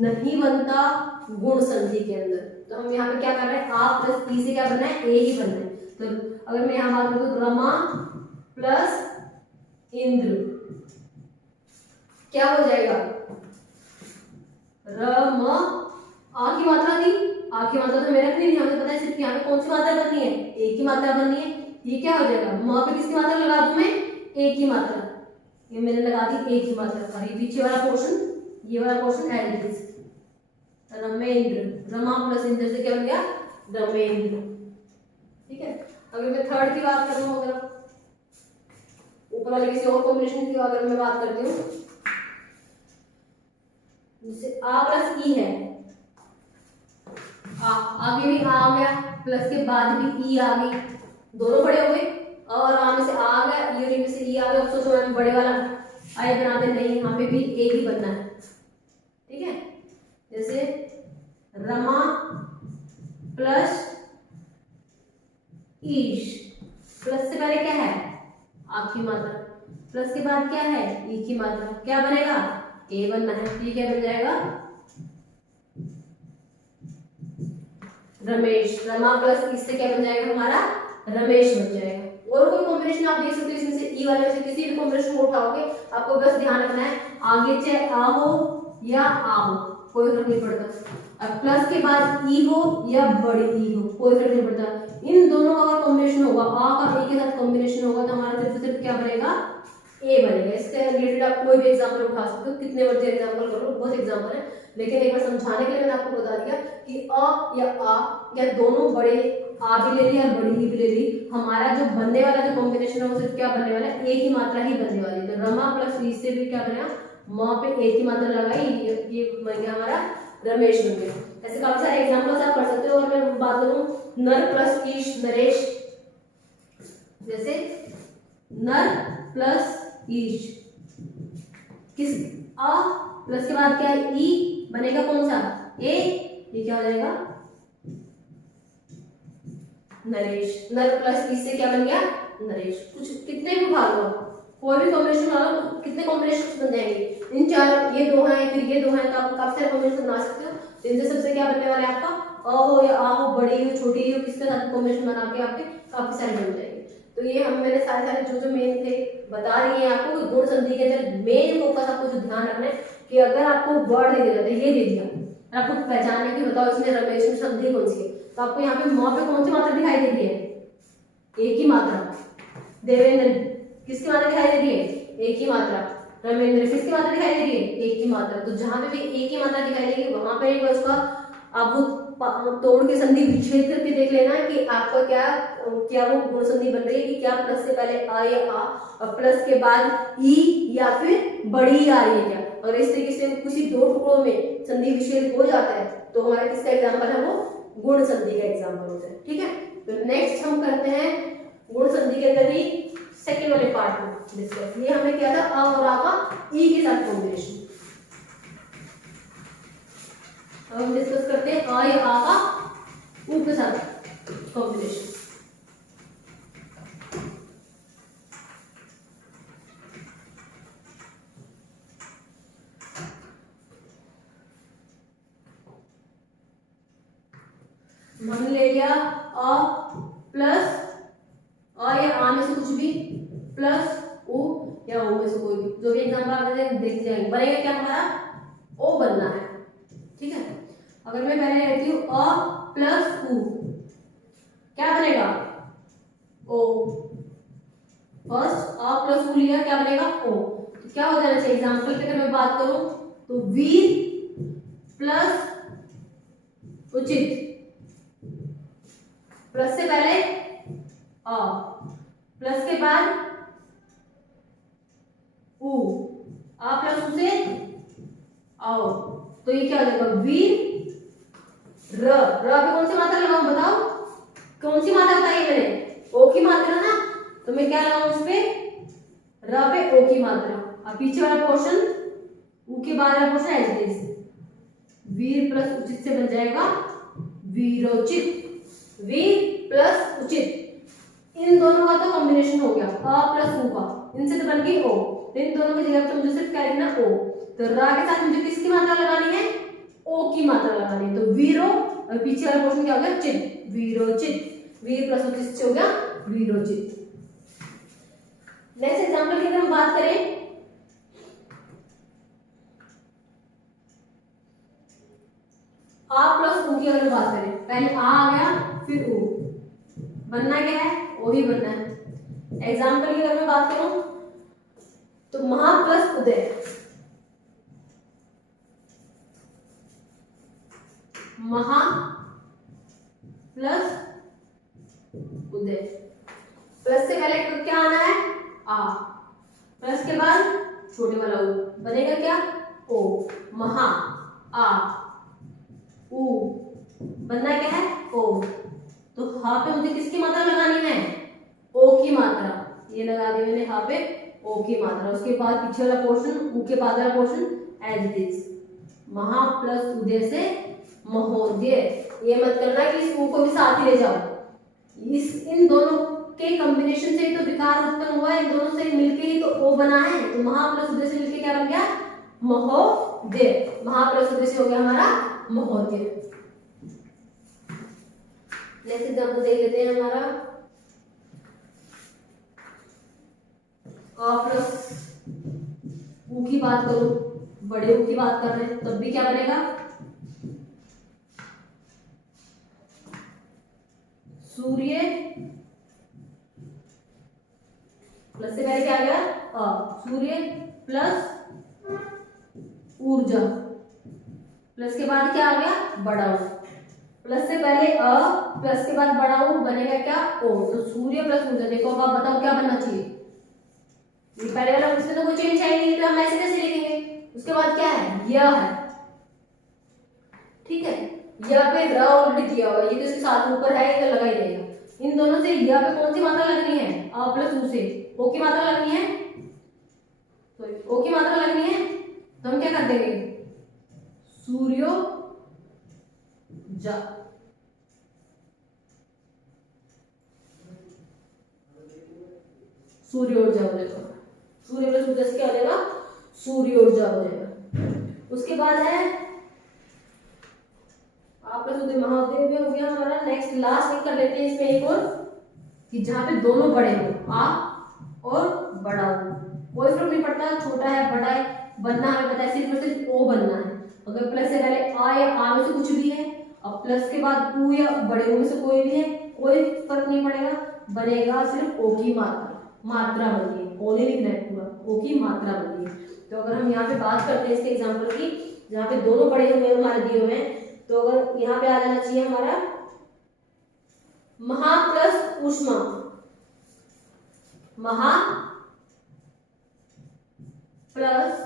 नहीं बनता गुण संधि के अंदर। तो हम यहाँ पे क्या कर रहे हैं, आ प्लस ई से क्या बनना है, ए ही बनना है। तो अगर मैं यहाँ बात करूँ, रमा प्लस इंद्र क्या हो जाएगा, रम, आ की मात्रा थी, आ की मात्रा तो मैंने रखनी थी, हमें पता है सिर्फ यहाँ पे कौन सी मात्रा बननी है, ए की मात्रा बननी है। ये क्या हो जाएगा, म पे किसकी मात्रा लगा दूं मैं, ए की मात्रा, ये मैंने लगा दी ए की मात्रा। और ये पीछे वाला पोर्शन, ये वाला portion as it is, Ramendra, Rama plus Indra से क्या बन गया, रमेंद्र। ठीक है, अगर मैं थर्ड की बात कर रहा हूँ, अगर ऊपर वाले किसी और कॉम्बिनेशन की अगर मैं बात करती हूँ, जैसे आ प्लस ई है, आगे भी आ गया, प्लस के बाद भी ई आ गई, दोनों बड़े हो गए, और आ में से आ गया, ई में से ई आ गया। अफसोस मैंने बड़े वाला आई बना दे, नहीं, यहाँ पे भी ए ही बनना है। ठीक है, जैसे रमा प्लस ईश, प्लस से पहले क्या है, आ की मात्रा, प्लस के बाद क्या है ई की मात्रा, क्या बनेगा ए बनना है, ये क्या बन जाएगा रमेश, रमा प्लस इससे क्या बन जाएगा हमारा रमेश बन जाएगा। और कोई कॉम्बिनेशन आप देख सकते हो इसमें से ई वाले में से किसी भी कॉम्बिनेशन को उठाओगे, आपको बस ध्यान रखना है आगे चाहे आ हो या आ हो कोई फर्क नहीं पड़ता, अब प्लस के बाद ई हो या बड़ी ई हो कोई फर्क नहीं पड़ता, इन दोनों का अगर कॉम्बिनेशन होगा आ का ए के साथ कॉम्बिनेशन होगा तो हमारा सिर्फ क्या बनेगा ए बनेगा। इससे रिलेटेड आप कोई भी एग्जांपल उठा सकते हो, कितने मर्जी एग्जांपल कर लो, बहुत एग्जांपल है, लेकिन एक बार समझाने के लिए मैंने आपको बता दिया कि अ या दोनों बड़े आ भी ले ली और बड़ी ई भी ले ली, हमारा जो बनने वाला जो कॉम्बिनेशन है वो सिर्फ क्या बनने वाला है ए की मात्रा ही बनने वाली है। तो रमा प्लस ई से भी क्या बना माँ पे ए की मात्रा लगाई, ये बन गया हमारा रमेश बन गया। ऐसे काफी सारे एग्जांपल्स आप कर सकते हो। और मैं बात करूं नर प्लस ईश नरेश, जैसे नर प्लस ईश किस आ प्लस के बाद क्या है ई बनेगा कौन सा ए, ये क्या हो जाएगा नरेश, नर प्लस ईश से क्या बन गया नरेश। कुछ कितने भी उठा लो, कोई भी कॉम्बिनेशन उठा लो, कितने कॉम्बिनेशन बन जाएंगे, इन चार ये दो हैं फिर ये दो हैं, तो आप काफी सारे कॉम्बिनेशन बना सकते हो। तो इनसे सबसे क्या बनने वाला है आपका अ हो या आ हो, बड़ी हो छोटी हो, किसके साथ कॉम्बिनेशन बना के आपके काफी सारे बन जाएंगे। तो ये हम मैंने सारे सारे जो मेन थे बता दिए हैं आपको। गुण संधि के अंदर मेन फोकस आपको जो ध्यान रखना है कि अगर आपको वर्ड दे दिया जाता है, ये दे दिया और आपको पहचानने की बताओ इसमें रमेश में संधि कौन सी है, तो आपको यहाँ पे माँ पे कौन सी मात्रा दिखाई दे रही है एक ही मात्रा, देवेंद्र किसकी मात्रा दिखाई दे रही है एक ही मात्रा, रविंद्र किसकी मात्रा दिखाई दे रही है एक ही मात्रा। तो जहां पे भी एक ही मात्रा दिखाई देगी वहां पे एक उसका आपको तोड़ के संधि विच्छेद करके देख लेना है कि आपका क्या वो गुण संधि बन रही है कि क्या प्लस से पहले आ या आ और प्लस के बाद ई या फिर बड़ी आ रही है क्या। अगर इस तरीके से किसी दो टुकड़ों में संधि विच्छेद हो जाता है तो हमारा किसका एग्जाम्पल है वो गुण संधि का एग्जाम्पल होता है। ठीक है, तो नेक्स्ट हम करते हैं गुण संधि के अंदर ही सेकेंड वाले पार्ट में डिस्कस। ये हमने किया था अ और आ का ई के साथ कॉम्बिनेशन। अब हम डिस्कस करते हैं अ या आ का उ के साथ कॉम्बिनेशन। हमने ले लिया अ प्लस अ या आ में से कुछ भी प्लस ओ या ओ में से कोई भी, जो भी एग्जाम्पल आप देख जाएंगे बनेगा क्या हमारा ओ बनना है। ठीक है, अगर मैं पहले लेती हूँ अ प्लस उ क्या बनेगा ओ, फर्स्ट अ प्लस उ लिया क्या बनेगा ओ, तो क्या हो जाना चाहिए एग्जाम्पल की अगर मैं बात करूं तो वीर प्लस उचित, प्लस से पहले अ प्लस के बाद उ, आ प्लस उ से आओ, तो ये क्या हो जाएगा वीर र पे कौन सी मात्रा लगाऊं बताओ, कौन सी मात्रा बताई मैंने ओ की मात्रा ना, तो मैं क्या लगाऊं उस पे र पे ओ की मात्रा। अब पीछे वाला पोर्शन उ के बाद वाला पोर्शन एज इट इज, वीर प्लस उचित से बन जाएगा वीरोचित, वीर प्लस उचित। इन दोनों का तो कॉम्बिनेशन हो गया अ प्लस उ का, इनसे तो बन गई ओ, तो इन दोनों की जगह पे मुझे सिर्फ क्या लिखना ओ, तो रा के साथ मुझे किसकी मात्रा लगानी है ओ की मात्रा लगानी है, तो वीरो और पीछे वाला पोर्शन क्या हो गया चित, वीरोचित, वीर प्लस उचित से हो गया वीरोचित। नेक्स्ट एग्जांपल की अगर हम बात करें आ प्लस उ की अगर बात करें, पहले आ गया फिर उ, बनना क्या है ओ ही बनना है। एग्जांपल की अगर मैं बात करूं तो महा प्लस उदय, महा प्लस उदय, प्लस से पहले क्या आना है आ, प्लस के बाद छोटे वाला उ, बनेगा क्या ओ, महा आ उ, बनना क्या है ओ, तो हा पे मुझे किसकी मात्रा लगानी है ओ की मात्रा, ये लगा दी मैंने हा पे ओ की मात्रा। उसके बाद पीछे वाला पोर्शन उ के बाद वाला पोर्शन एज इट इज, महा प्लस उदय से महोदय। ये मत करना कि इस उ को भी साथ ही ले जाओ, इस इन दोनों के कॉम्बिनेशन से तो विकार उत्पन्न हुआ है, इन दोनों से मिलके ही तो ओ बना है, तो महा प्लस उदय से मिलके क्या बन गया, महोदय। महा प्लस उदय से हो गया हमारा महोदय। नेक्स्ट एग्जांपल देख लेते हैं हमारा अ प्लस ऊ की बात करो, बड़े ऊ की बात कर रहे हैं, तब भी क्या बनेगा, सूर्य प्लस से पहले क्या आ गया सूर्य प्लस ऊर्जा, प्लस के बाद क्या आ गया बड़ा ऊ, प्लस से पहले अ प्लस के बाद बड़ा ऊ बनेगा क्या ओ, तो सूर्य प्लस ऊर्जा। देखो अब आप बताओ क्या बनना चाहिए, ये पहले वाला उसमें तो कोई चेंज है नहीं, तो हम ऐसे कैसे लिखेंगे। उसके बाद क्या है यह है, ठीक है, यह पे र ऑलरेडी दिया हुआ है, ये तो इसके साथ ऊपर है, ये तो लगा ही रहेगा। इन दोनों से यह पे कौन सी मात्रा लगनी है, अ प्लस ऊ से ओ की मात्रा लगनी है, सॉरी ओ की मात्रा लगनी है, तो हम क्या कर देंगे सूर्यो जा, सूर्य ऊर्जा हो जाएगा, सूर्य प्लस ऊर्जा से क्या हो जाएगा सूर्य ऊर्जा हो जाएगा। उसके बाद है आप प्लस उदय महाउदय भी हो गया हमारा। नेक्स्ट लास्ट एक कर लेते हैं इसमें एक और, कि जहां पे दोनों बड़े हो आ और बड़ा हो, कोई फर्क नहीं पड़ता छोटा है बड़ा है, बनना हमें पता है सिर्फ और सिर्फ ओ बनना है। अगर प्लस से पहले आ या आ में से कुछ भी है, अब प्लस के बाद ऊ या बड़े ऊ में से कोई भी है, कोई फर्क नहीं पड़ेगा, बनेगा सिर्फ ओ की मात्रा, मात्रा बनी है, ओ नहीं लिखना है पूरा, ओ की मात्रा बनी है। तो अगर हम यहाँ पे बात करते हैं इसके एग्जाम्पल की, जहाँ पे दोनों बड़े हुए हैं हमारे दिए हुए हैं, तो अगर यहाँ पे आ जाना चाहिए हमारा महा प्लस ऊष्मा, महा प्लस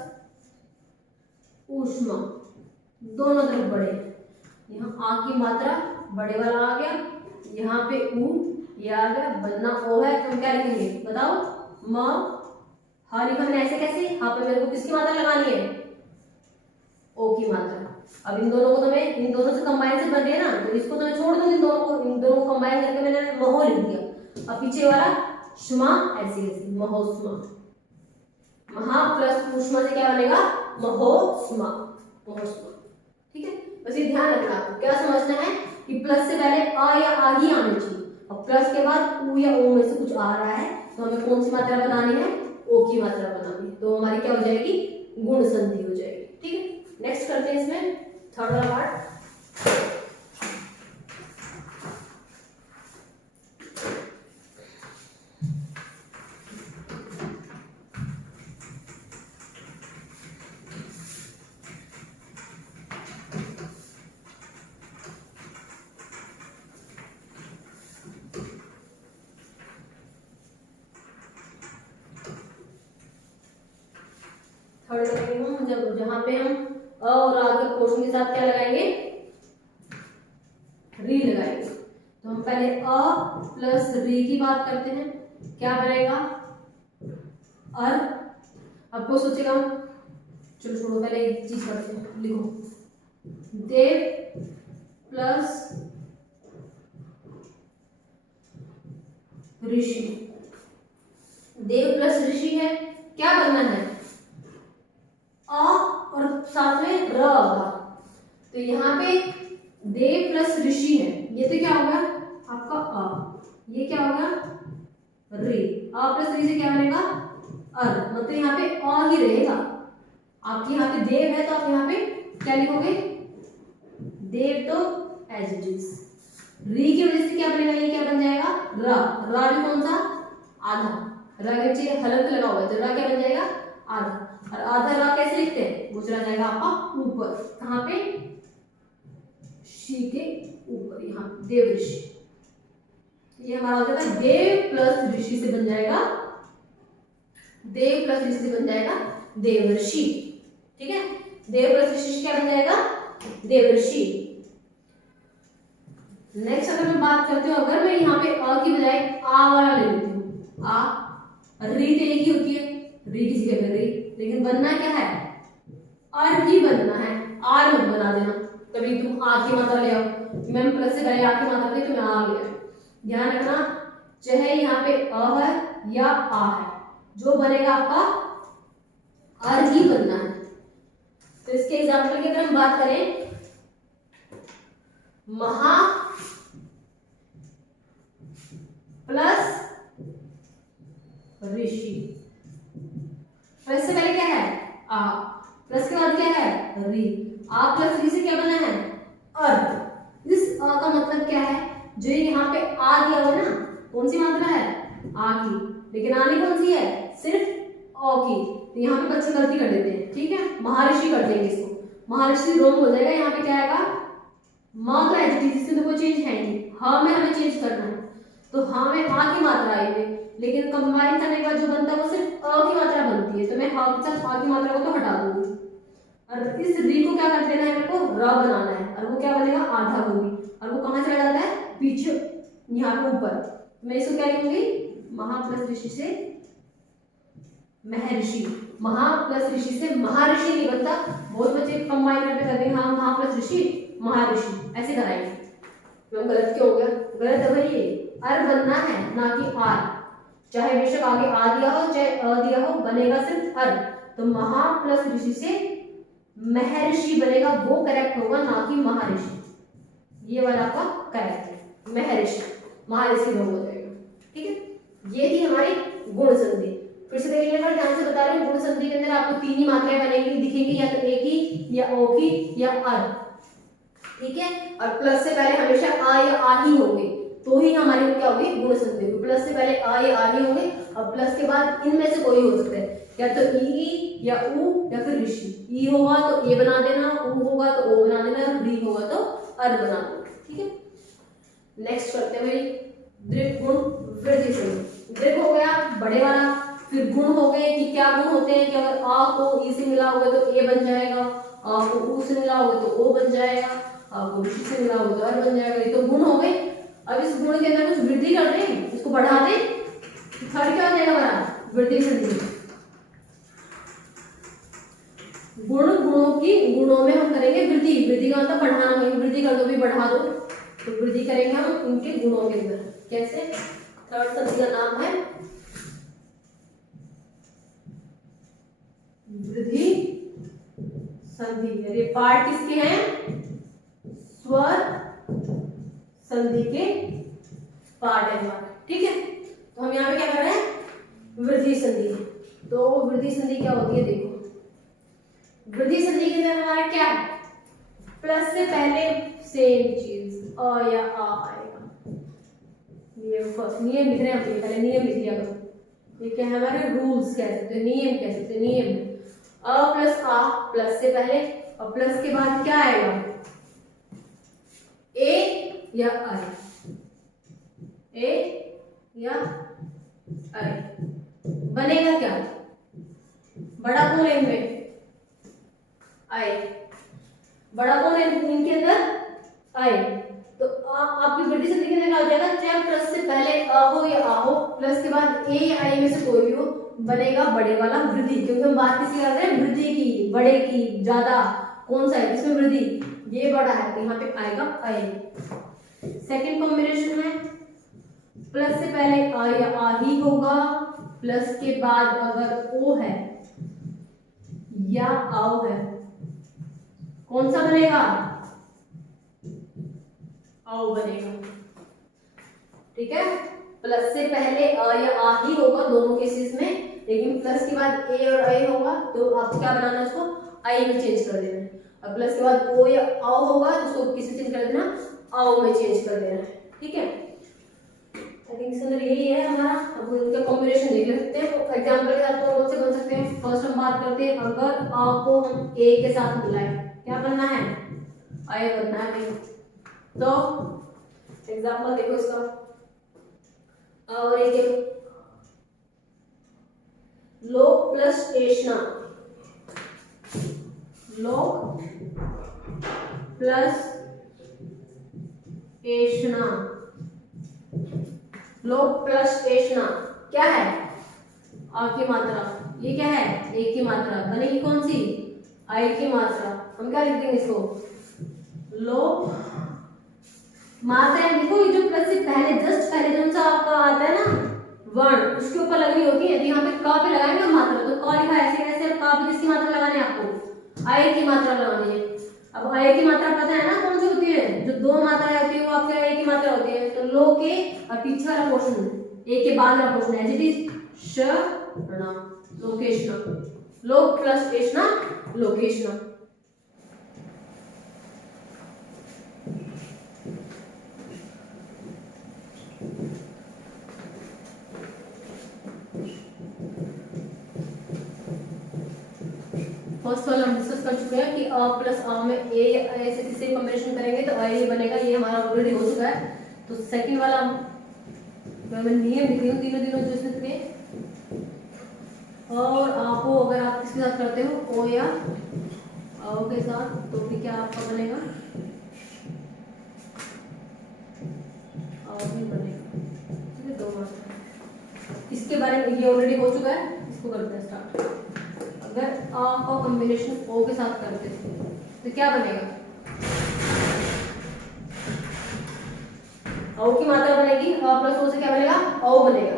ऊष्मा, दोनों तरफ बड़े, यहाँ आ की मात्रा बड़े वाला आ गया, यहाँ पे ऊ ये आ गया, बनना ओ है, तो हम क्या लिखेंगे बताओ म हा लिखा मैंने ऐसे कैसे, यहाँ पे मेरे को किसकी मात्रा लगानी है ओ की मात्रा। अब इन दोनों को तो मैं इन दोनों से कंबाइन से बन गया ना, तो इसको तो मैं छोड़ दूंगी, इन दोनों को कंबाइन करके मैंने महो लिख दिया। अब पीछे वाला शुमा ऐसे ऐसे महोष्मा, महा प्लस ऊष्मा से क्या बनेगा महोष्मा, महोष्मा, ठीक है। बस ये ध्यान रखना, आपको क्या समझना है कि प्लस से पहले आ या आ ही आना चाहिए, और प्लस के बाद ऊ या ओ में से कुछ आ रहा है, तो हमें कौन सी मात्रा बनानी है ओ की मात्रा बनानी है, तो हमारी क्या हो जाएगी गुण संधि हो जाएगी, ठीक है। नेक्स्ट करते हैं इसमें थर्ड वाला पार्ट। थर्ड करेंगे हम जब जहां पे हम अ और आ के पोर्शन के साथ क्या लगाएंगे री लगाएंगे। तो हम पहले अ प्लस री की बात करते हैं, क्या बनेगा अर। अब कोई सोचेगा चलो छोड़ो पहले एक चीज करते हैं, लिखो देव प्लस ऋषि, देव प्लस ऋषि है, क्या बनना है अ और साथ में र होगा, तो यहाँ पे देव प्लस ऋषि है, ये तो क्या होगा आपका अ, ये क्या होगा रे, अ प्लस री से क्या बनेगा अर, मतलब यहाँ पे अ ही रहेगा। आपके यहाँ पे देव है तो आप यहाँ पे क्या लिखोगे देव, तो एज इट इज। री की वजह से क्या बनेगा, ये क्या बन जाएगा रा, रा भी कौन सा आधा, रा के नीचे हलंत लगा हुआ है, तो रा क्या बन जाएगा आधा, और आधा रा कैसे लिखते हैं वो चला जाएगा आपका ऊपर, कहाँ पे शी के ऊपर, यहाँ देव ऋषि, ये हमारा हो जाएगा देव प्लस ऋषि से बन जाएगा, देव प्लस ऋषि से बन जाएगा देवर्षि, ठीक है। देव प्लस ऋषि से क्या बन जाएगा देवर्षि। नेक्स्ट अगर मैं बात करती हूँ, अगर मैं यहाँ पे अ की बजाय आ वाला ले लेती हूँ, आ री तो एक ही होती है, री किसी जगह री, लेकिन बनना क्या है आर ही बनना है, आर मत बना देना, कभी तुम आ की मात्रा ले आओ, मैम प्लस से पहले आ की मात्रा थी तो मैं आ गया। ध्यान रखना चाहे यहाँ पे अ है या आ है, जो बनेगा आपका अर ही बनना है। तो इसके एग्जाम्पल की अगर हम बात करें, महा प्लस ऋषि, प्लस से पहले क्या है आ, प्लस के बाद क्या है री, आ प्लस री से क्या बना है अर। इस अ का मतलब क्या है, जो यहाँ पे आ दिया हुआ ना, कौन सी मात्रा है आ की, लेकिन आने कौन सी है सिर्फ अ की। तो यहाँ पे बच्चे गलती कर देते हैं, ठीक है, महर्षि कर देंगे इसको, महर्षि रॉन्ग हो जाएगा। यहाँ पे क्या आएगा माँ तो एडजेक्टिव, जिसमें तो कोई चेंज है नहीं, हाँ में हमें चेंज करना है, तो हाँ में आ की मात्रा आई है, लेकिन कंबाइन करने के बाद जो बनता है वो सिर्फ अ की मात्रा बनती है, तो मैं हाँ के साथ आ की मात्रा को तो हटा दूंगी, और इस री को क्या कर देना है, मेरे को र बनाना है, और वो क्या बनेगा आधा होगी, और वो कहाँ चला जाता है पीछे यहाँ पे ऊपर। मैं इसको क्या लिखूंगी, महा प्लस ऋषि से महर्षि, महा प्लस ऋषि से महर्षि नहीं बनता, बहुत बच्चे कंबाइन करके कर देंगे, हाँ महा प्लस ऋषि महर्षि ऐसे कराएंगे, तो गलत क्यों हो गया, गलत है भाई, ये अर बनना है ना कि आर, चाहे बेशक आगे आ दिया हो चाहे अ दिया हो, बनेगा सिर्फ अर। तो महा प्लस ऋषि से महर्षि बनेगा, वो करेक्ट होगा, ना कि महर्षि। ये वाला आपका करेक्ट है, महर्षि, महर्षि हो जाएगा, ठीक है। ये थी हमारी गुण संधि। फिर से देख लेना, ध्यान से बता रही हूँ, गुण संधि के अंदर आपको तीन ही मात्राएं बनेगी दिखेंगी, या तो एक ही या ओ की या अर, ठीक है। और प्लस से पहले हमेशा आ या आ ही होंगे, तो ही हमारी क्या होगी गुण संधि होगी, प्लस से पहले आ या आ ही होंगे, और प्लस के बाद इनमें से कोई हो सकता है, या तो ई या उ या फिर ऋषि। ई होगा तो ए बना देना, उ होगा तो ओ बना देना, री होगा तो अर बना देना, ठीक है। नेक्स्ट करते हैं भाई दृढ़ गुण वृद्धि संधि। दृढ़ हो गया बड़े वाला, फिर गुण हो गए कि क्या गुण होते हैं, कि अगर आ को ई से मिला होगा तो ए बन जाएगा, आ को उ से मिला होगा तो ओ बन जाएगा, आ को ऋषि से मिला होगा तो अर बन जाएगा, ये तो गुण हो गए। अब इस गुण के अंदर कुछ वृद्धि कर दें, इसको बढ़ा दें, थर्ड क्या हो जाएगा हमारा वृद्धि संधि। गुण गुणों की गुणों में हम करेंगे वृद्धि, वृद्धि का मतलब बढ़ाना, वृद्धि कर दो भी बढ़ा दो, तो वृद्धि करेंगे हम उनके गुणों के अंदर। कैसे, थर्ड संधि का नाम है वृद्धि संधि। ये पार्ट किसके हैं, स्वर संधि के पार्ट है हमारा, ठीक है। तो हम यहाँ पे क्या कर रहे हैं वृद्धि संधि। तो वृद्धि संधि क्या होती है, देखो वृद्धि संधि के अंदर हमारा क्या है, प्लस से पहले सेम चीज अ या आ आएगा। नियम फर्स्ट, नियम लिख रहे हैं हम, पहले नियम लिख लिया करो। ये क्या है हमारे रूल्स कह सकते हैं, नियम कह सकते हैं, नियम। अ प्लस आ, प्लस से पहले, और प्लस के बाद क्या आएगा ए या आई, ए या आई। बनेगा क्या, बड़ा कौन है इनमें आई, बड़ा कौन है इनके अंदर आई। तो आपकी वृद्धि संधि के अंदर क्या हो जाएगा, चाहे प्लस से पहले अ हो या आ हो, प्लस के बाद ए या आई में से कोई भी हो, बनेगा बड़े वाला वृद्धि, क्योंकि हम बात किसकी कर रहे हैं वृद्धि की, बड़े की, ज्यादा, कौन सा है इसमें वृद्धि, ये बड़ा है, तो यहाँ पे आएगा आई। सेकेंड कॉम्बिनेशन में प्लस से पहले आ या आ ही होगा, प्लस के बाद अगर ओ है या आओ है, कौन सा बनेगा आओ बनेगा, ठीक है। प्लस से पहले अ या आ ही होगा दोनों केसेस में, लेकिन प्लस के बाद ए और आई होगा तो आपको क्या बनाना है, उसको आई में चेंज कर देना है। अब प्लस के बाद ओ या आओ होगा तो उसको किस में चेंज कर देना, आओ में चेंज कर देना है, ठीक है। आई थिंक इसके अंदर यही है हमारा। अब इनका कॉम्बिनेशन देख सकते हैं, तो एग्जांपल के साथ कौन से बन सकते हैं। फर्स्ट हम बात करते हैं, अगर आ को हम ए के साथ मिलाएं, क्या बनना है आई बनना है। तो एग्जांपल देखो इसका, और एक लोक प्लस एष्णा, लोक प्लस एष्णा, लोक प्लस एष्णा क्या है आ की मात्रा, ये क्या है ए की मात्रा, बनेगी कौन सी आई की मात्रा। हम क्या लिख देंगे इसको, लोक मात्राएं देखो, ये जो प्लस से पहले जस्ट पहले जो सा आपका आता है ना वर्ण, उसके ऊपर लगनी होती है। यहाँ पे क पे लगाएंगे मात्रा, तो क लिखा है ऐसे कैसे, क पे किसकी मात्रा लगानी है आपको, आय की मात्रा लगानी है। अब आय की मात्रा पता है ना कौन सी होती है, जो दो मात्राएं होती है वो आपके आय की मात्रा होती है। तो लो के और पीछे वाला पोर्शन, ए के बाद वाला पोर्शन एज इट इज षण, लोकेशन, लोक प्लस एष्णा, लोकेशन। फर्स्ट वाला हम डिस्कस कर चुके हैं कि अ प्लस अ में ए या ए से किसी कॉम्बिनेशन करेंगे तो ए बनेगा, ये हमारा ऑलरेडी हो चुका है। तो सेकंड वाला मैं नियम लिख रही हूँ तीनों जो इसमें थे, और आपको अगर आप किसके साथ करते हो ओ या आओ के साथ, तो फिर क्या आपका बनेगा, आओ भी बनेगा। ठीक है, दो मात्रा इसके बारे में ये ऑलरेडी हो चुका है, इसको करते हैं स्टार्ट। अगर आ का कॉम्बिनेशन ओ के साथ करते तो क्या बनेगा, औ की मात्रा बनेगी, अ प्लस ओ से क्या बनेगा, औ बनेगा।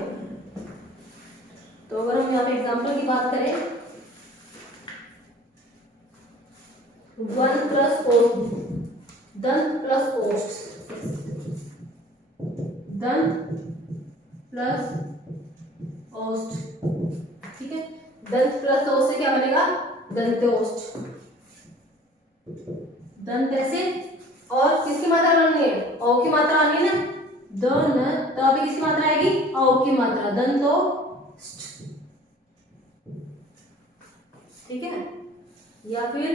तो अगर हम यहाँ पे एग्जांपल की बात करें, 1 प्लस ओ, दंत प्लस ओष्ठ, दंत प्लस ओष्ठ। ठीक है, दंत प्लस ओ से क्या बनेगा, दंतोष्ठ, दंत ऐसे, और किसकी मात्रा बननी है, औ की मात्रा आनी है ना, द न, तो अभी किसकी मात्रा आएगी, औ की मात्रा, दंतोष्ठ। ठीक है, या फिर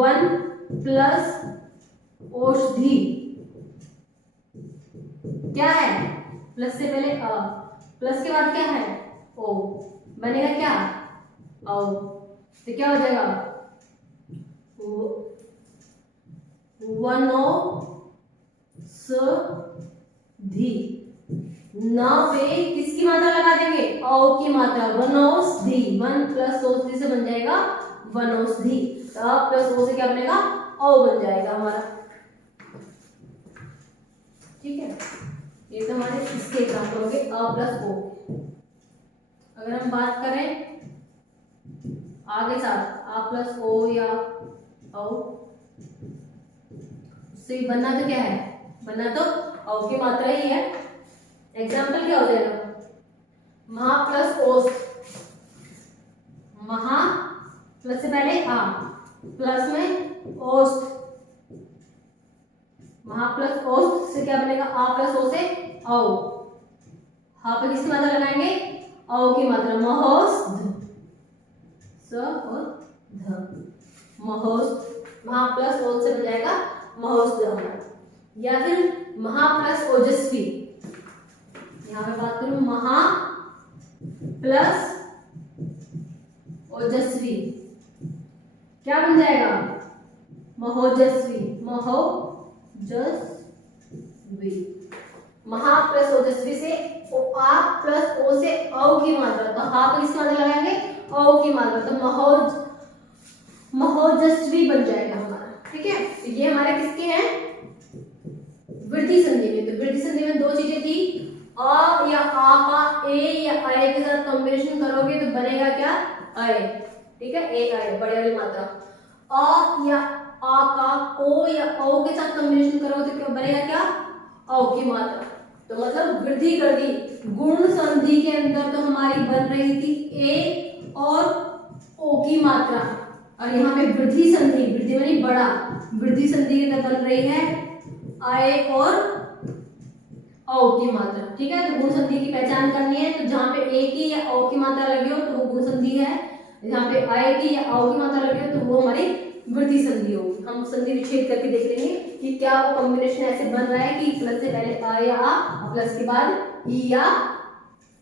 1 प्लस औषधि, क्या है, प्लस से पहले अ, प्लस के बाद क्या है ओ, बनेगा क्या, औ, तो क्या हो जाएगा, वनो स धी, न पे किसकी मात्रा लगा देंगे, औ की मात्रा, वनौषधि, 1 प्लस औषधि से बन जाएगा वनौषधि, तो प्लस ओ से क्या बनेगा, औ बन जाएगा हमारा। ठीक है, ये तो हमारे इसके एग्जाम्पल हो गए अ प्लस ओ। अगर हम बात करें आगे साथ आ प्लस ओ या औ, उससे बनना तो क्या है, बनना तो औ की मात्रा ही है। एग्जाम्पल क्या हो जाएगा, महा प्लस औष्ठ, महा प्लस से पहले आ, प्लस में औष्ठ, महा प्लस औष्ठ से क्या बनेगा, आ प्लस ओ से औ, हा पे किसकी मात्रा लगाएंगे, औ की मात्रा, महोष्ध, स और ध, महोष्ध, महा प्लस ओ से बन जाएगा महोष्ध हमारा। या फिर महा प्लस ओजस्वी, यहाँ पे बात करूं महा प्लस ओजस्वी, क्या बन जाएगा, महोजस्वी, महोजस्वी, महा प्लस ओजस्वी से आ प्लस ओ से औ की मात्रा, तो हा पे किसकी मात्रा लगाएंगे, औ की मात्रा, तो महोजस्वी बन जाएगा हमारा। ठीक है, तो ये हमारे किसके हैं, वृद्धि संधि में। तो वृद्धि संधि में दो चीजें थी, अ या आ का ए या आय के साथ कॉम्बिनेशन करोगे तो बनेगा क्या, आय। ठीक है, ए आय बड़े वाली मात्रा, अ या आ का ओ या औ के साथ कॉम्बिनेशन करोगे तो क्या बनेगा, क्या, औ की मात्रा। तो मतलब वृद्धि कर दी, गुण संधि के अंदर तो हमारी बन रही थी ए और ओ की मात्रा, और यहाँ पे वृद्धि संधि, वृद्धि मानी बड़ा, वृद्धि संधि के अंदर बन रही है आय और औ की मात्रा। ठीक है, तो गुण संधि की पहचान करनी है, तो जहाँ पे ए की या औ की मात्रा लगी हो तो वो गुण संधि है, जहाँ पे आय की या औ की मात्रा लगी हो तो वो हमारी वृद्धि संधि होगी। हम संधि विच्छेद करके देख लेंगे कि क्या वो कॉम्बिनेशन ऐसे बन रहा है कि प्लस से पहले आ या आ, प्लस के बाद ई या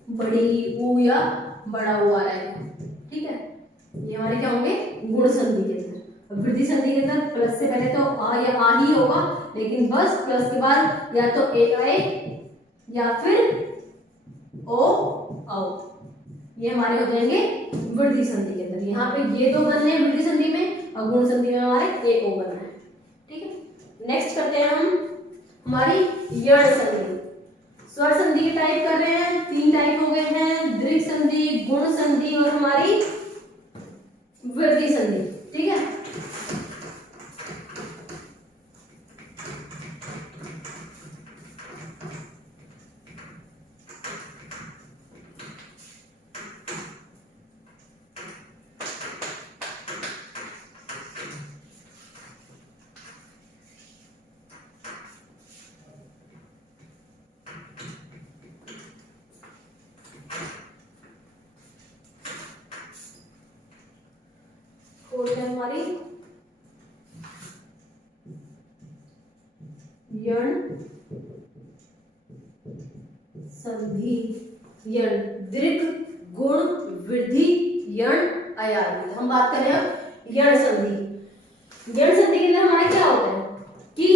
बड़ी ऊ या बड़ा ऊ आ रहा है। ठीक है, ये हमारे क्या होंगे, गुण संधि के अंदर। वृद्धि संधि के अंदर प्लस से पहले तो आ या आ ही होगा, लेकिन बस प्लस के बाद या तो ए आए या फिर ओ औ, ये हमारे हो जाएंगे वृद्धि संधि के अंदर। यहाँ पे ये दो बनने हैं वृद्धि संधि में, और गुण संधि में हमारे ए ओ बनना है। ठीक है, नेक्स्ट करते हैं हम हमारी यण संधि। स्वर संधि के टाइप कर रहे हैं, 3 टाइप हो गए हैं, दीर्घ संधि, गुण संधि और हमारी वृद्धि संधि। ठीक है, हमारी यण संधि, यण दीर्घ गुण वृद्धि यण अयाल। हम बात कर रहे हैं यण संधि। यण संधि के अंदर हमारा क्या होता है कि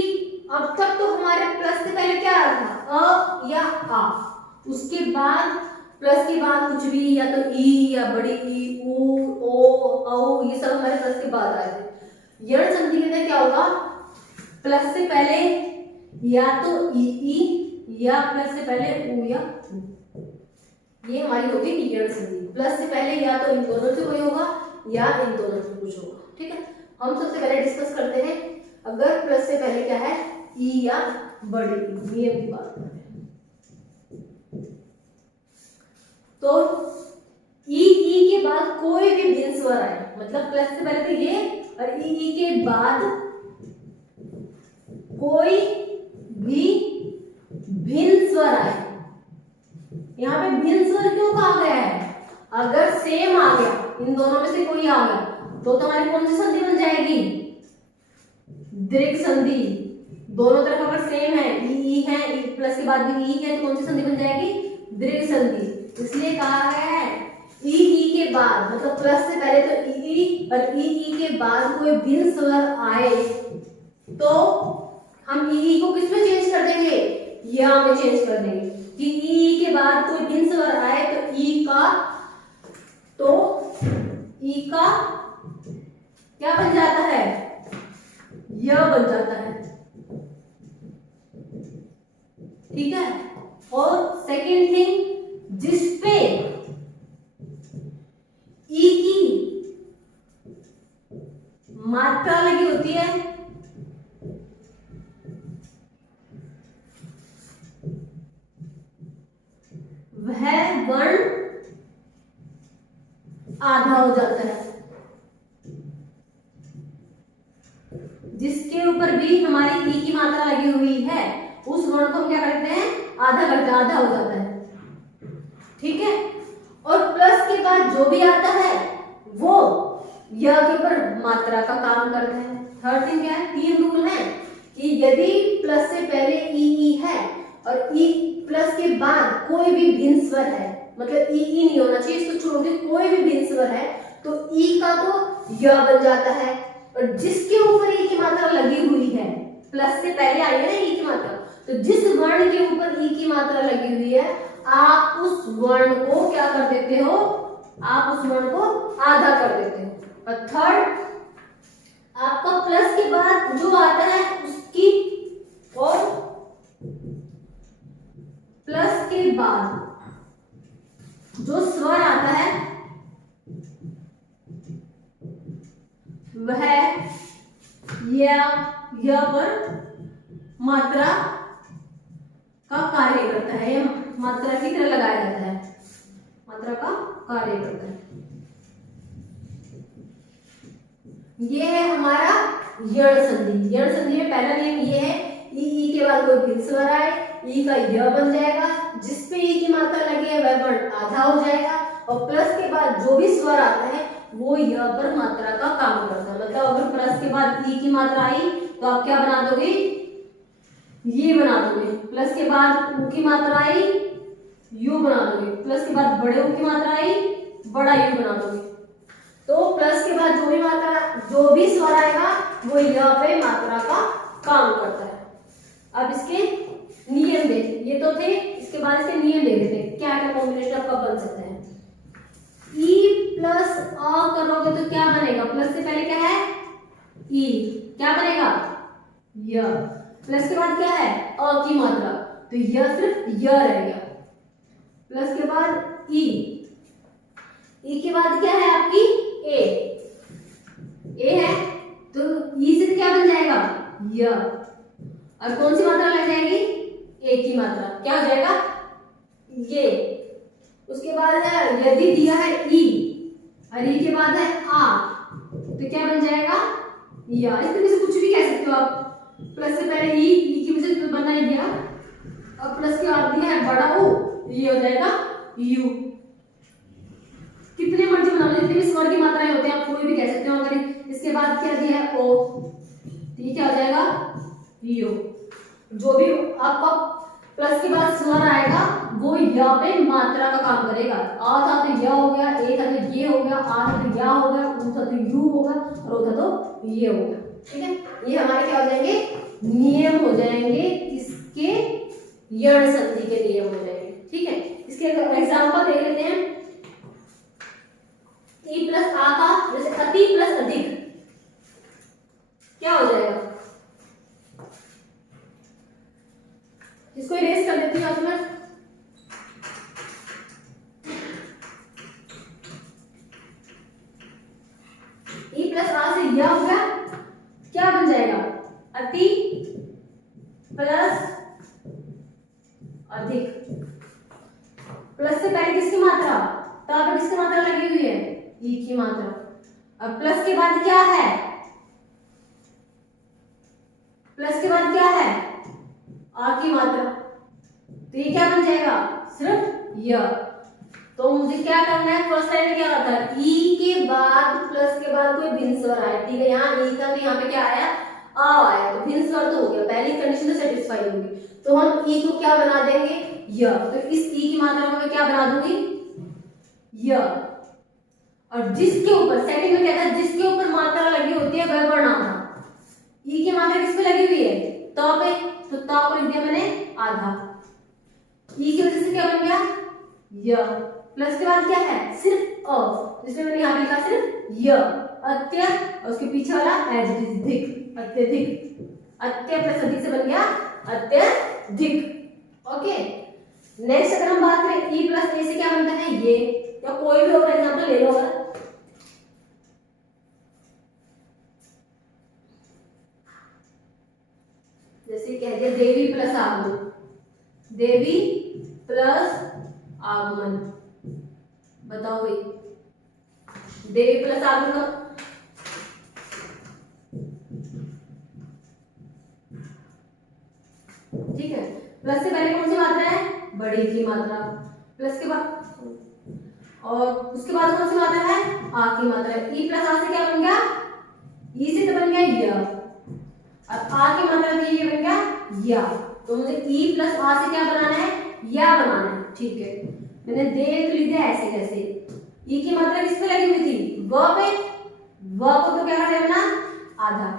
अब तक तो हमारे प्लस से पहले क्या आ था, अ या आ, उसके बाद प्लस के बाद कुछ भी या तो ई या बड़ी ई, ऊ, ओ, औ, ये सब हमारे प्लस के बाद आए थे। यण संधि के अंदर क्या होगा, प्लस से पहले या तो ई या प्लस से पहले ऊ या ऊ, ये हमारी होगी यण संधि। प्लस से पहले या तो इन दोनों से कोई होगा या इन दोनों से कुछ होगा। ठीक है, हम सबसे पहले डिस्कस करते हैं अगर प्लस से पहले क्या है, ई या बड़ी ई, ये की बात करते हैं। तो ई के बाद कोई भी भिन्न स्वर आए, मतलब प्लस से पहले तो ये और ई के बाद कोई भी भिन्न स्वर आए। यहाँ पे भिन्न स्वर क्यों कहा गया है, अगर सेम आ गया, इन दोनों में से कोई आ गया तो हमारी कौन सी संधि बन जाएगी, दीर्घ संधि। दोनों तरफ अगर सेम है, ई है, ई प्लस के बाद भी ई है, तो कौन सी संधि बन जाएगी, दीर्घ संधि। इसलिए कहा गया है ई के बाद, मतलब प्लस से पहले तो ई और ई के बाद कोई भिन्न स्वर आए तो हम ई को किस में चेंज कर देंगे, या में चेंज कर देंगे कि ई के बाद कोई भिन्न स्वर आए तो ई का क्या बन जाता है, य बन जाता है। ठीक है, और सेकेंड थिंग, जिसपे ई की मात्रा लगी होती है वह वर्ण आधा हो जाता है। जिसके ऊपर भी हमारी ई की मात्रा लगी हुई है उस वर्ण को हम क्या करते हैं, आधा करते हैं, आधा हो जाता है। ठीक है, और प्लस के बाद जो भी आता है वो यह के ऊपर मात्रा का काम करता है। थर्ड थिंग क्या है, 3 रूल है कि यदि प्लस से पहले ई है और ई प्लस के बाद कोई भी भिन्न स्वर है, मतलब ई नहीं होना चाहिए, इसको छोड़ के कोई भी भिन्न स्वर है तो ई का तो य बन जाता है, और जिसके ऊपर ई की मात्रा लगी हुई है, प्लस से पहले आई है ना ई की मात्रा, तो जिस वर्ण के ऊपर ई की मात्रा लगी हुई है आप उस वर्ण को क्या कर देते हो, आप उस वर्ण को आधा कर देते हो। और थर्ड, आपका प्लस के बाद जो आता है उसकी, और प्लस के बाद जो स्वर आता है वह यह पर मात्रा का कार्य करता है, या मात्रा की तरह लगाया जाता है, मात्रा का कार्य करता है। ये है हमारा यण संधि। यण संधि में पहला नियम ये है, ई के बाद कोई भिन्न स्वर आए, ई का य बन जाएगा, जिसपे ई की मात्रा लगी है वह वर्ण आधा हो जाएगा, और प्लस के बाद जो भी स्वर आता है वो य पर मात्रा का काम करता है। मतलब अगर प्लस के बाद ई की मात्रा आई तो आप क्या बना दोगे, ये बना दोगे। प्लस के बाद ऊ की मात्रा आई, यू बना दोगे। प्लस के बाद बड़े ऊ की मात्रा आई, बड़ा यू बना दोगे। तो प्लस के बाद जो भी मात्रा, जो भी स्वर आएगा वो य पे मात्रा का काम करता है। अब इसके नियम देख, ये तो थे, इसके बाद इसके नियम देख लेते हैं क्या क्या कॉम्बिनेशन आपका बन सकता है। ई प्लस अ करोगे तो क्या बनेगा, प्लस से पहले क्या है ई, क्या बनेगा य, प्लस के बाद क्या है अ की मात्रा, तो यह सिर्फ य रह गया। प्लस के बाद ई के बाद क्या है आपकी ए है, तो ई से क्या बन जाएगा य, और कौन सी मात्रा लग जाएगी ए की मात्रा, क्या हो जाएगा ये। उसके बाद है यदि दिया है ई और ई के बाद है आ, तो क्या बन जाएगा या। इस तरीके से कुछ भी कह सकते हो आप। प्लस से पहले ई की वजह से बनना है या, और प्लस के बाद दिया है बड़ा ओ, ये हो जाएगा यू। कितने मर्जी बना लो, जितने भी स्वर की मात्राएं होते हैं आप कोई भी कह सकते हो। अगर इसके बाद क्या दिया है ओ, तो ये क्या हो जाएगा यू। जो भी आपका प्लस के बाद स्वर आएगा वो या पे मात्रा का काम करेगा। आ था तो या हो गया, ए था तो ये हो गया, आ था तो या हो गया, ऊ था तो यू होगा, और ओ था तो ये हो गया। ठीक है, ये हमारे क्या हो जाएंगे नियम हो जाएंगे, इसके यण संधि के नियम हो जाएंगे। ठीक है, इसके एग्जांपल देख लेते हैं। ई प्लस आ का जैसे अति प्लस अधिक क्या हो जाएगा, इसको इरेज कर देती हूँ आज मैं। ई प्लस आ से यह हो गया, क्या बन जाएगा अति प्लस अधिक। प्लस से पहले किसकी मात्रा, तब पर किसकी मात्रा लगी हुई है ई की मात्रा। अब प्लस के बाद क्या है, प्लस के बाद क्या है आ की मात्रा, तो ये क्या बन जाएगा सिर्फ य। तो मुझे क्या करना है, फर्स्ट टाइम में क्या होता है ई के बाद प्लस के बाद कोई भिन्न स्वर आया। ठीक है, यहाँ ई था तो यहाँ पे क्या आया आ आया, तो भिन्न स्वर तो हो गया, पहली कंडीशन तो सेटिस्फाई होगी। तो हम ई को क्या बना देंगे य, तो इस ई की मात्रा को मैं क्या बना दूंगी य। और जिसके ऊपर सेकंड में क्या था, जिसके ऊपर मात्रा लगी होती है वह वर्ण आधा। ई की मात्रा किस पे लगी हुई है त पे, तो त को लिख दिया मैंने आधा। ई की वजह से क्या बन गया य। प्लस के बाद क्या है सिर्फ अ, जिसमें मैंने यहाँ पे लिखा सिर्फ य अत्य, और उसके पीछे वाला अधिक अत्यधिक। अत्य प्लस अधिक से बन गया अत्यधिक। ओके, नेक्स्ट अगर हम बात करें ई प्लस ए से क्या बनता है ये, या कोई भी और एग्जांपल ले लो। अगर जैसे कह दिया देवी प्लस आगमन, देवी प्लस आगमन, बताओ भाई देवी प्लस आगमन ठीक है। प्लस से पहले कौन सी मात्रा है बड़ी की मात्रा, प्लस के बाद और उसके बाद कौन सी मात्रा है आ की मात्रा। ई प्लस आ से क्या बन गया ई से तो बन गया य, अब आ की मात्रा थी ये बन गया या। तो मुझे ई प्लस आ से क्या बनाना है या बनाना है। ठीक है, मैंने देख लिया ऐसे कैसे। ई की मात्रा किस पे लगी हुई थी व पे, व को तो क्या कर देना आधा।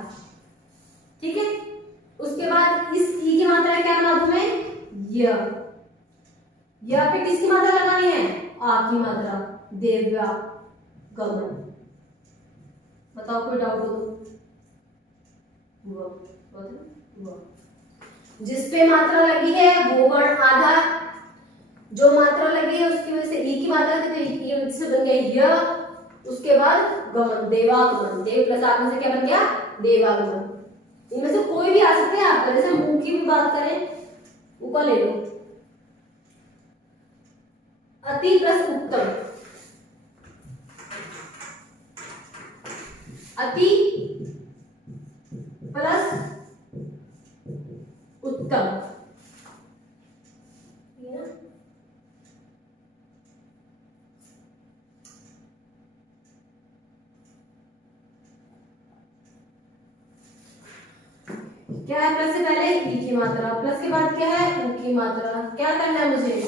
ठीक है, उसके बाद इस ई की मात्रा क्या बना दूं मैं य, या पे किसकी मात्रा लगानी है आ की मात्रा देव्या गमन। बताओ कोई डाउट हो तो। जिस पे मात्रा लगी है वो वर्ण आधा, जो मात्रा लगी है उसकी वजह से ई की मात्रा थी तो ई की वजह से बन गया य। उसके बाद गमन देवागमन, देव प्लस आगमन से क्या बन गया देवागमन। इनमें से कोई भी आ सकते हैं आपका, जैसे मुंह की भी बात करें ऊपर ले लो अति प्लस उत्तम, अति प्लस उत्तम। क्या है प्लस से पहले ई की मात्रा, प्लस के बाद क्या है ऊ की मात्रा। क्या करना है मुझे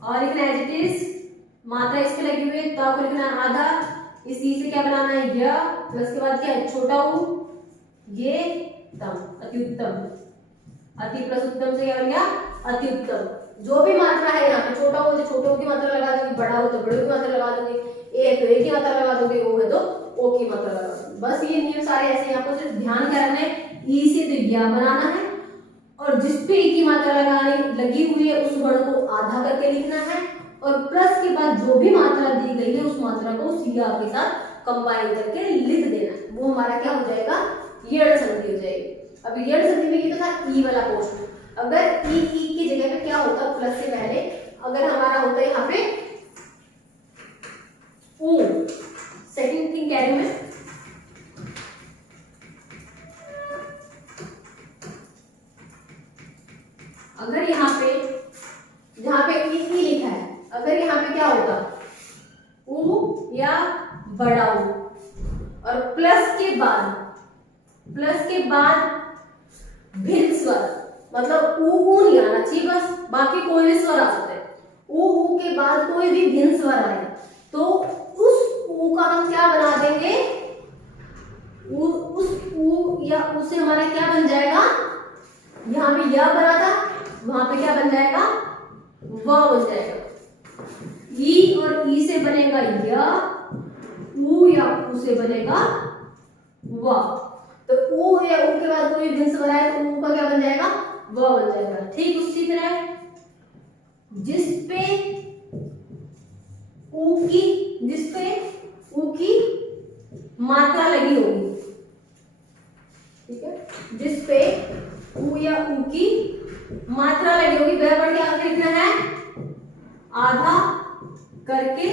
और लिखना है एज इट इज, मात्रा इस पे लगी हुई है तो आपको लिखना है आधा। इस ई से क्या बनाना है य, प्लस के बाद क्या है छोटा ऊ, ये तम अति उत्तम। अति प्लस उत्तम से क्या बन गया अति उत्तम। जो भी मात्रा है यहाँ पे छोटा हो तो छोटों की मात्रा लगा दूंगी, बड़ा हो तो बड़े की मात्रा लगा दूंगी, ए है तो ए की मात्रा लगा दूंगी, ओ है तो ओ की मात्रा लगा दूंगी। बस ये नियम सारे ऐसे हैं, आपको सिर्फ ध्यान करना है ई से तो या बनाना है और जिस पे ई की मात्रा लगाने लगी हुई है उस वर्ण को आधा करके लिखना है, और प्लस के बाद जो भी मात्रा दी गई है उस मात्रा को उस या के साथ कंबाइन करके लिख देना है। वो हमारा क्या हो जाएगा, यड़ संधि हो जाएगी। अब यड़ संधि में ये तो था ई वाला पोर्शन। अगर ई की जगह पे क्या होता प्लस से पहले, अगर हमारा होता है यहाँ पे ऊ, सेकंड थिंग कह रही हूं मैं, अगर यहाँ पे जहां पे ई लिखा है, अगर यहाँ पे क्या होता ऊ या बड़ा ऊ, और प्लस के बाद भिन्न स्वर, मतलब ऊ नहीं आना चाहिए, बस बाकी कोई भी स्वर आ सकते हैं। ऊ के बाद कोई भी भिन्न स्वर आए तो उस ऊ का हम क्या बना देंगे, उस ऊ या उसे हमारा क्या बन जाएगा, यहाँ पे या बना था वहां पे क्या बन जाएगा, व बन जाएगा। ई और ई से बनेगा या, ऊ या ऊ से बनेगा व। तो ऊ या ऊ के बाद कोई भिन्न स्वर आए तो ऊ का क्या बन जाएगा, व बन जाएगा। ठीक उसी तरह जिस पे ऊ की मात्रा लगी होगी, ठीक है, जिस पे ऊ या ऊ की मात्रा लगी होगी वह वर्ण क्या लिखना है, आधा करके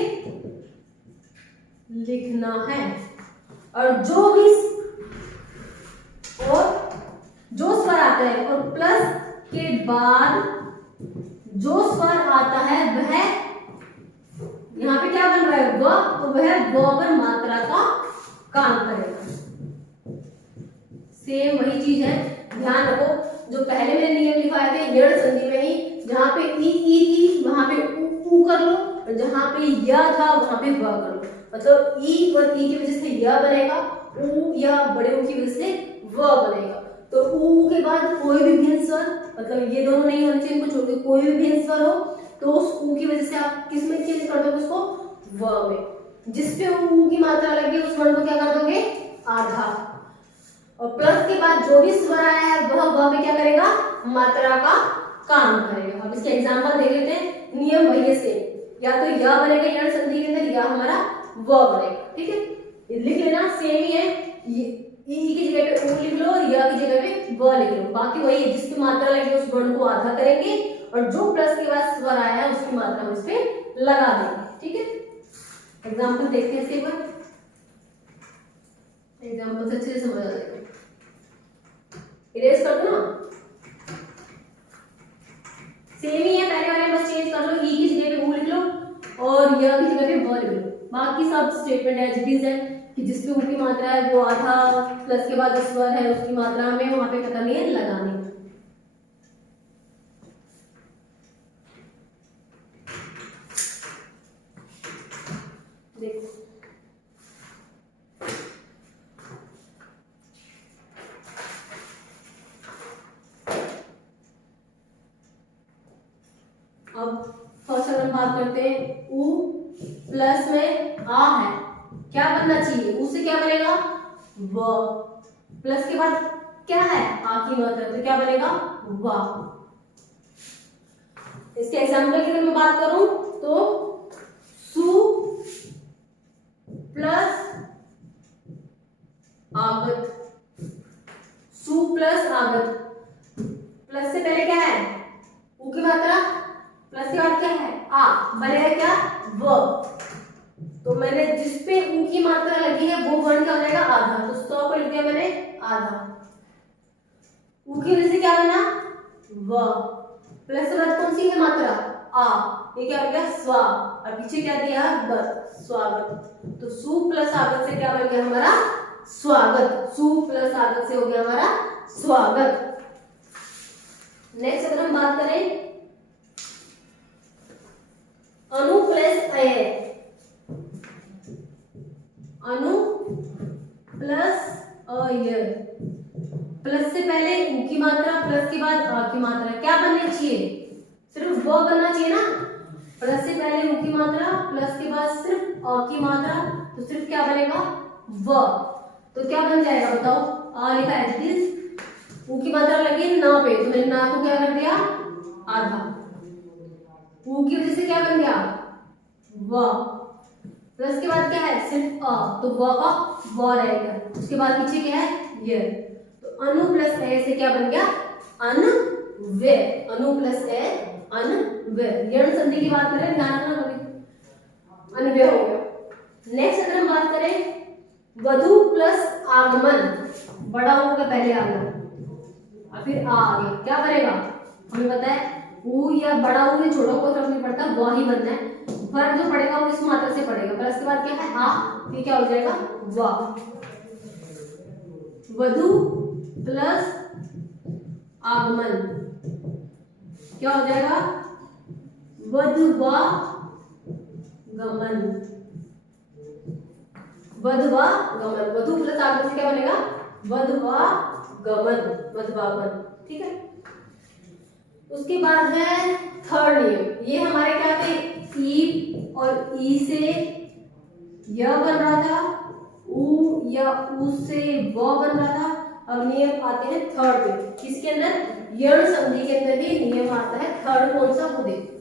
लिखना है। और जो स्वर आता है और प्लस के बाद जो स्वर आता है वह यहाँ पे क्या बन रहा है, व, तो वह व पर मात्रा का काम करेगा। सेम वही चीज है, ध्यान रखो जो पहले मैंने नियम लिखाए थे यड़ संधि में ही, जहां पे ई थी वहां पे ऊ कर लो, और जहां पे या था वहां पे व कर लो। मतलब ई और ई की वजह से या बनेगा, ऊ या बड़े ऊ की वजह से व बनेगा। तो ऊ के बाद कोई भी भिन्न स्वर, मतलब ये दोनों नहीं होने चाहिए, इनको छोड़ के कोई भी भिन्न स्वर हो तो उस ऊ की वजह से आप किस में चेंज कर दोगे, उसको व में। जिस पे ऊ की मात्रा लगी उस वर्ण को क्या कर दोगे, आधा। और प्लस के बाद जो भी स्वर आया है वह व में क्या करेगा, मात्रा का काम करेगा। अब इसके एग्जांपल देख लेते हैं। नियम वही है सेम, या तो या बनेगा यड़ संधि के अंदर, या हमारा व बनेगा। ठीक है, लिख लेना, सेम ही है। ई की जगह पे ऊ लिख लो और या की जगह पे व लिख लो, बाकी वही है। जिसकी मात्रा लगी उस वर्ण को आधा करेंगे और जो प्लस के बाद स्वर आया है उसकी मात्रा हम इस पे लगा देंगे। ठीक है, एग्जांपल देखते हैं इसके ऊपर, एग्जांपल से अच्छे से समझ आ जाएगा। इरेज कर दो ना, सेम ही है, पहले वाले बस चेंज कर लो, ई की जगह पे ऊ लिख लो और या की जगह पे व लिख लो। बाकी सब स्टेटमेंट एज इट इज है कि जिस पे ऊ की मात्रा है वो आधा, प्लस के बाद जो स्वर है उसकी मात्रा हमें वहां पे क्या करनी है, लगानी है। देखो अब फर्स्ट अगर बात करते हैं, ऊ प्लस में आ है, क्या बनना चाहिए, ऊ से क्या बनेगा, व। प्लस के बाद क्या है, आ की मात्रा, तो क्या बनेगा, व। इसके एग्जांपल की अगर मैं बात करूं तो सु प्लस आगत, सु प्लस आगत। प्लस से पहले क्या है, ऊ की मात्रा, प्लस के बाद क्या है, आ, बनेगा क्या, व। तो मैंने जिस पे ऊ की मात्रा लगी है वो वर्ण क्या हो जाएगा, आधा। तो 100 को लिख दिया मैंने आधा। ऊ की वजह से क्या बना, व। प्लस के बाद कौन सी है मात्रा, आ, ये क्या हो गया, स्वा। और पीछे क्या दिया, गत, स्वागत। तो सु प्लस आगत से क्या बन गया हमारा, स्वागत। सु प्लस आगत से हो गया हमारा स्वागत। नेक्स्ट अगर हम बात करें अनु प्लस अय, अनु प्लस अय। प्लस से पहले ऊ की मात्रा, प्लस के बाद आ की मात्रा, क्या बननी चाहिए, सिर्फ व बनना चाहिए ना। प्लस से पहले ऊ की मात्रा, प्लस के बाद सिर्फ आ की मात्रा, तो सिर्फ क्या बनेगा, व। तो क्या बन जाएगा बताओ, आ लिखा है, ऊ की मात्रा लगी न पे, तो मैंने ना को क्या कर दिया आधा, ऊ की वजह से क्या बन गया व, प्लस के बाद क्या है सिर्फ अ, तो व का व रहेगा, उसके बाद पीछे क्या है ये, तो अनु प्लस ए से क्या बन गया अनव्यय, अनु प्लस ए अनव्यय। यण संधि की बात करें ध्यान रखना कभी, अनव्यय हो गया। नेक्स्ट अगर हम बात करें वधु प्लस आगमन, बड़ा हो गया पहले आ गया और फिर आ गया, क्या करेगा हमें पता है ऊ या बड़ा ऊ या छोटा कोई फर्क नहीं पड़ता, वह ही बनना है, फर्क जो पड़ेगा वो इस मात्रा से पड़ेगा, प्लस के बाद क्या है आ, फिर क्या हो जाएगा वाह, वधु प्लस आगमन क्या हो जाएगा वधवा गमन, वधवा गमन, वधु प्लस आगमन से क्या बनेगा वधवा गमन, वधवागमन, ठीक है। उसके बाद है थर्ड नियम, ये हमारे क्या थे ई और ई से य बन रहा था, ऊ या ऊ से व बन रहा था। अब नियम आते हैं थर्ड में, किसके अंदर यण संधि के अंदर ही नियम आता है थर्ड, कौन सा वो देखो।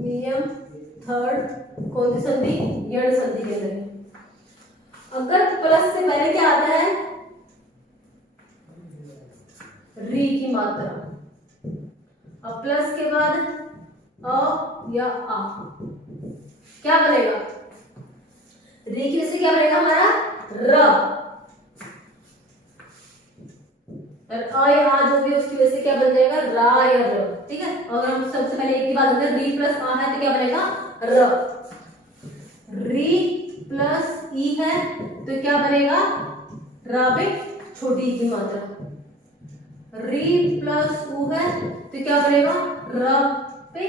नियम थर्ड कौन सी संधि यण संधि के अंदर, अगर प्लस से पहले क्या आता है री की मात्रा, अब प्लस के बाद अ या आ, क्या बनेगा री की वजह से क्या बनेगा हमारा र, अ या आ जो भी उसकी वजह से क्या बन जाएगा रा या र, ठीक है। अगर हम सबसे पहले एक की बात करते हैं री प्लस आ है तो क्या बनेगा र, री प्लस ई है तो क्या बनेगा रा पे छोटी की मात्रा, री प्लस ऊ है तो क्या बनेगा र पे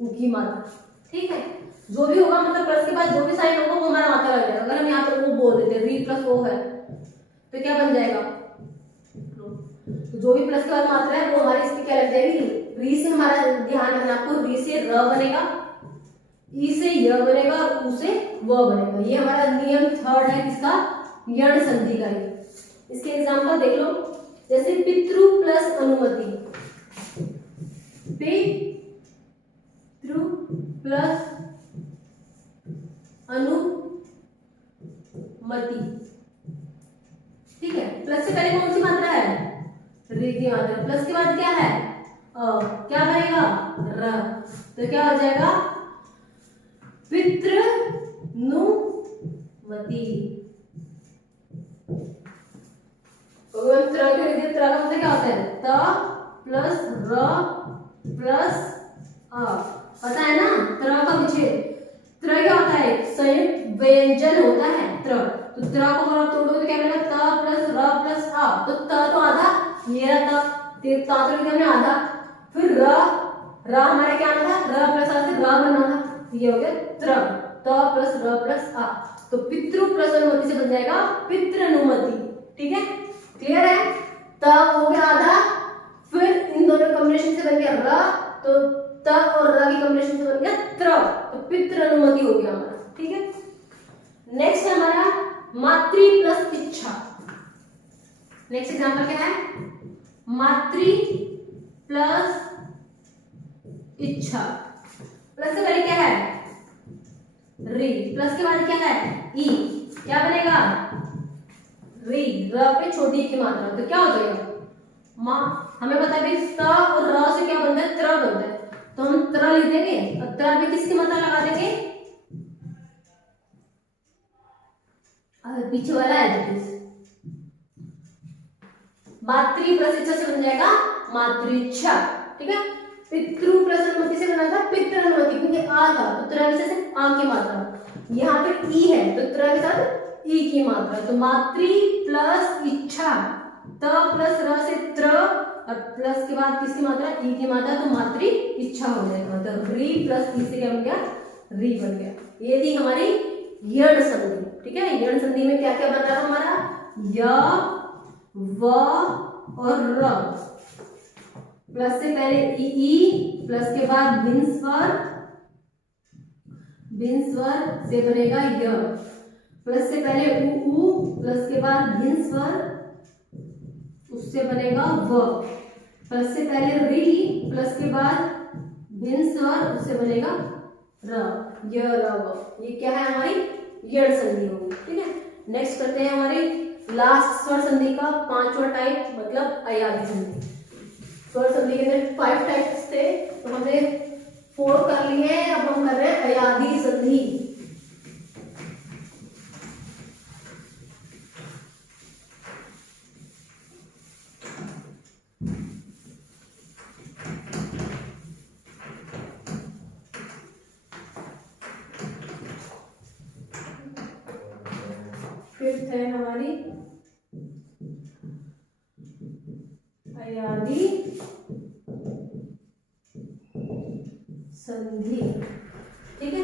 ऊ की मात्रा, ठीक है। जो भी होगा मतलब प्लस के बाद जो भी साइन होगा वो हमारा मात्रा लग जाएगा। अगर हम यहाँ पर वो बोल देते री प्लस ओ है तो क्या बन जाएगा, तो जो भी प्लस के बाद मात्रा है वो हमारी इसकी क्या लग जाएगी री से, हमारा ध्यान रखना आपको री से र बनेगा, ई से य बनेगा और ऊ से व बनेगा। ये हमारा नियम थर्ड है किसका यण संधि का। इसके एग्जांपल देख लो, जैसे पितृ प्लस अनुमति, पितृ प्लस अनुमति, ठीक है। प्लस से पहले कौन सी मात्रा है री की मात्रा, प्लस के बाद क्या है क्या बनेगा र, तो क्या हो जाएगा पितृ नुमति। त्र का मतलब क्या होता है त प्लस र प्लस अ, पता है ना त्र का विच्छेद, त्र क्या होता है संयुक्त व्यंजन होता है त्र, तो त्र को अगर आप तोड़ोगे तो क्या बनेगा त प्लस र प्लस अ, तो त तो आधा ये रहा ता तो हमने आधा, फिर र हमारे क्या आना था र प्लस आ से र बनना था, ये हो गया त्र, त प्लस र प्लस आ, तो पितृ प्लस अनुमति से बन जाएगा पितृनुमति, ठीक है क्लियर है। त हो गया आधा, फिर इन दोनों कॉम्बिनेशन से बन गया र, तो त और र की कॉम्बिनेशन से बन गया त्र, तो पितृनुमति हो गया हमारा, ठीक है। नेक्स्ट हमारा मातृ प्लस इच्छा, नेक्स्ट एग्जांपल क्या है मातृ प्लस इच्छा, प्लस से पहले क्या है री, प्लस के बाद क्या है ई, क्या बनेगा री, र पे छोटी की मात्रा, तो क्या हो जाएगा माँ, हमें पता है त और र से क्या बनता है त्र बनता है, तो हम त्र लिख देंगे, अब त्र पे किसकी मात्रा लगा देंगे पीछे वाला एडजेक्टिव, मातृ प्लस इच्छा से बन जाएगा मातृइच्छा, ठीक है। पितृ प्लस अनुमति से बना था पितृ अनुमति, क्योंकि आ था तो त्र के साथ आ की मात्रा, यहाँ पे ई है तो त्र के साथ ई की मात्रा, तो मातृ प्लस इच्छा, त प्लस र से त्र और प्लस के बाद किसकी मात्रा ई की मात्रा, तो मातृ इच्छा हो जाएगा, तो री प्लस ई से क्या बन गया री बन गया। ये थी हमारी यण संधि, ठीक है। यण संधि में क्या क्या बन रहा था हमारा य व और र, प्लस से पहले ई, प्लस के बाद भिन्न स्वर से बनेगा य, प्लस से पहले उ, प्लस के बाद भिन्न स्वर उससे बनेगा व, प्लस से पहले री, प्लस के बाद भिन्न स्वर उससे बनेगा र, य र व। ये क्या है हमारी यड़ संधि होगी। ठीक है, नेक्स्ट करते हैं हमारी लास्ट स्वर संधि का पांचवा टाइप, मतलब अयादी संधि। स्वर संधि के अंदर 5 टाइप्स थे, तो हमने 4 कर लिए हैं, अब हम कर रहे हैं अयादी संधि। फिफ्थ है हमारी अयादी संधि। ठीक है,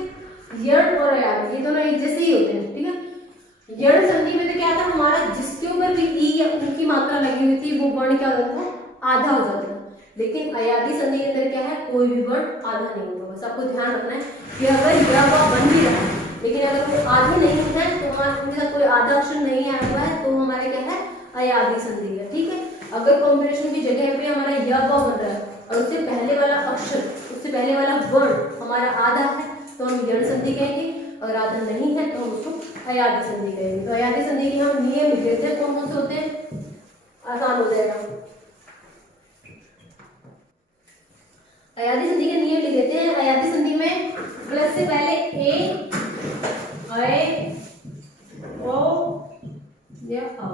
यड़ और अयादी ये दोनों एक जैसे ही होते हैं। ठीक है, यड़ संधि में तो क्या था, हमारा जिसके ऊपर भी ई या उ की मात्रा लगी हुई थी वो वर्ण क्या होता था, आधा हो जाता था। लेकिन अयादी संधि के अंदर क्या है, कोई भी वर्ण आधा नहीं होगा। बस आपको ध्यान रखना है कि अगर यह बन भी रहा है, लेकिन अगर वो आधे नहीं है तो हमारे कोई आधा अक्षर नहीं आया हुआ है, तो हमारे क्या है, अयादी संधि है। ठीक है, अगर कॉम्बिनेशन की जगह पे हमारा य ब बन रहा है और उससे पहले वाला अक्षर, उससे पहले वाला वर्ण हमारा आधा है, तो हम यड़ संधि कहेंगे। अगर आधा नहीं है तो हम उसको अयादी संधि कहेंगे। तो अयादी संधि के हम नियम लिख देते हैं, कौन कौन से होते हैं, आसान हो जाएगा। अयादी संधि के नियम लिख देते हैं। अयादी संधि में प्लस से पहले ए, अय, ओ या औ।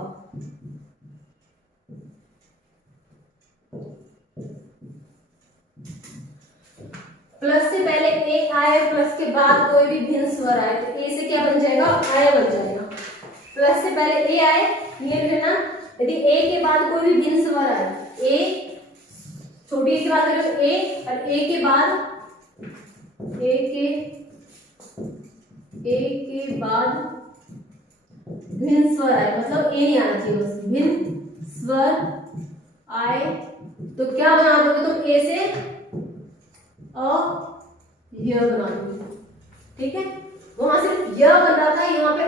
प्लस से पहले ए आए, प्लस के बाद कोई भी भिन्न स्वर आए, तो ए से क्या बन जाएगा, आय बन जाएगा। प्लस से पहले ए आए, ये लिखना, यदि ए के बाद कोई भी भिन्न स्वर आए, ए छोटी ए के बाद अगर ए, और ए के बाद भिन्न स्वर आए, मतलब ए नहीं आना चाहिए, बस भिन्न स्वर आए, तो क्या बना दोगे तुम, ए से अ य बना दोगे। ठीक है, वहां से य बन रहा था, यहाँ पे अ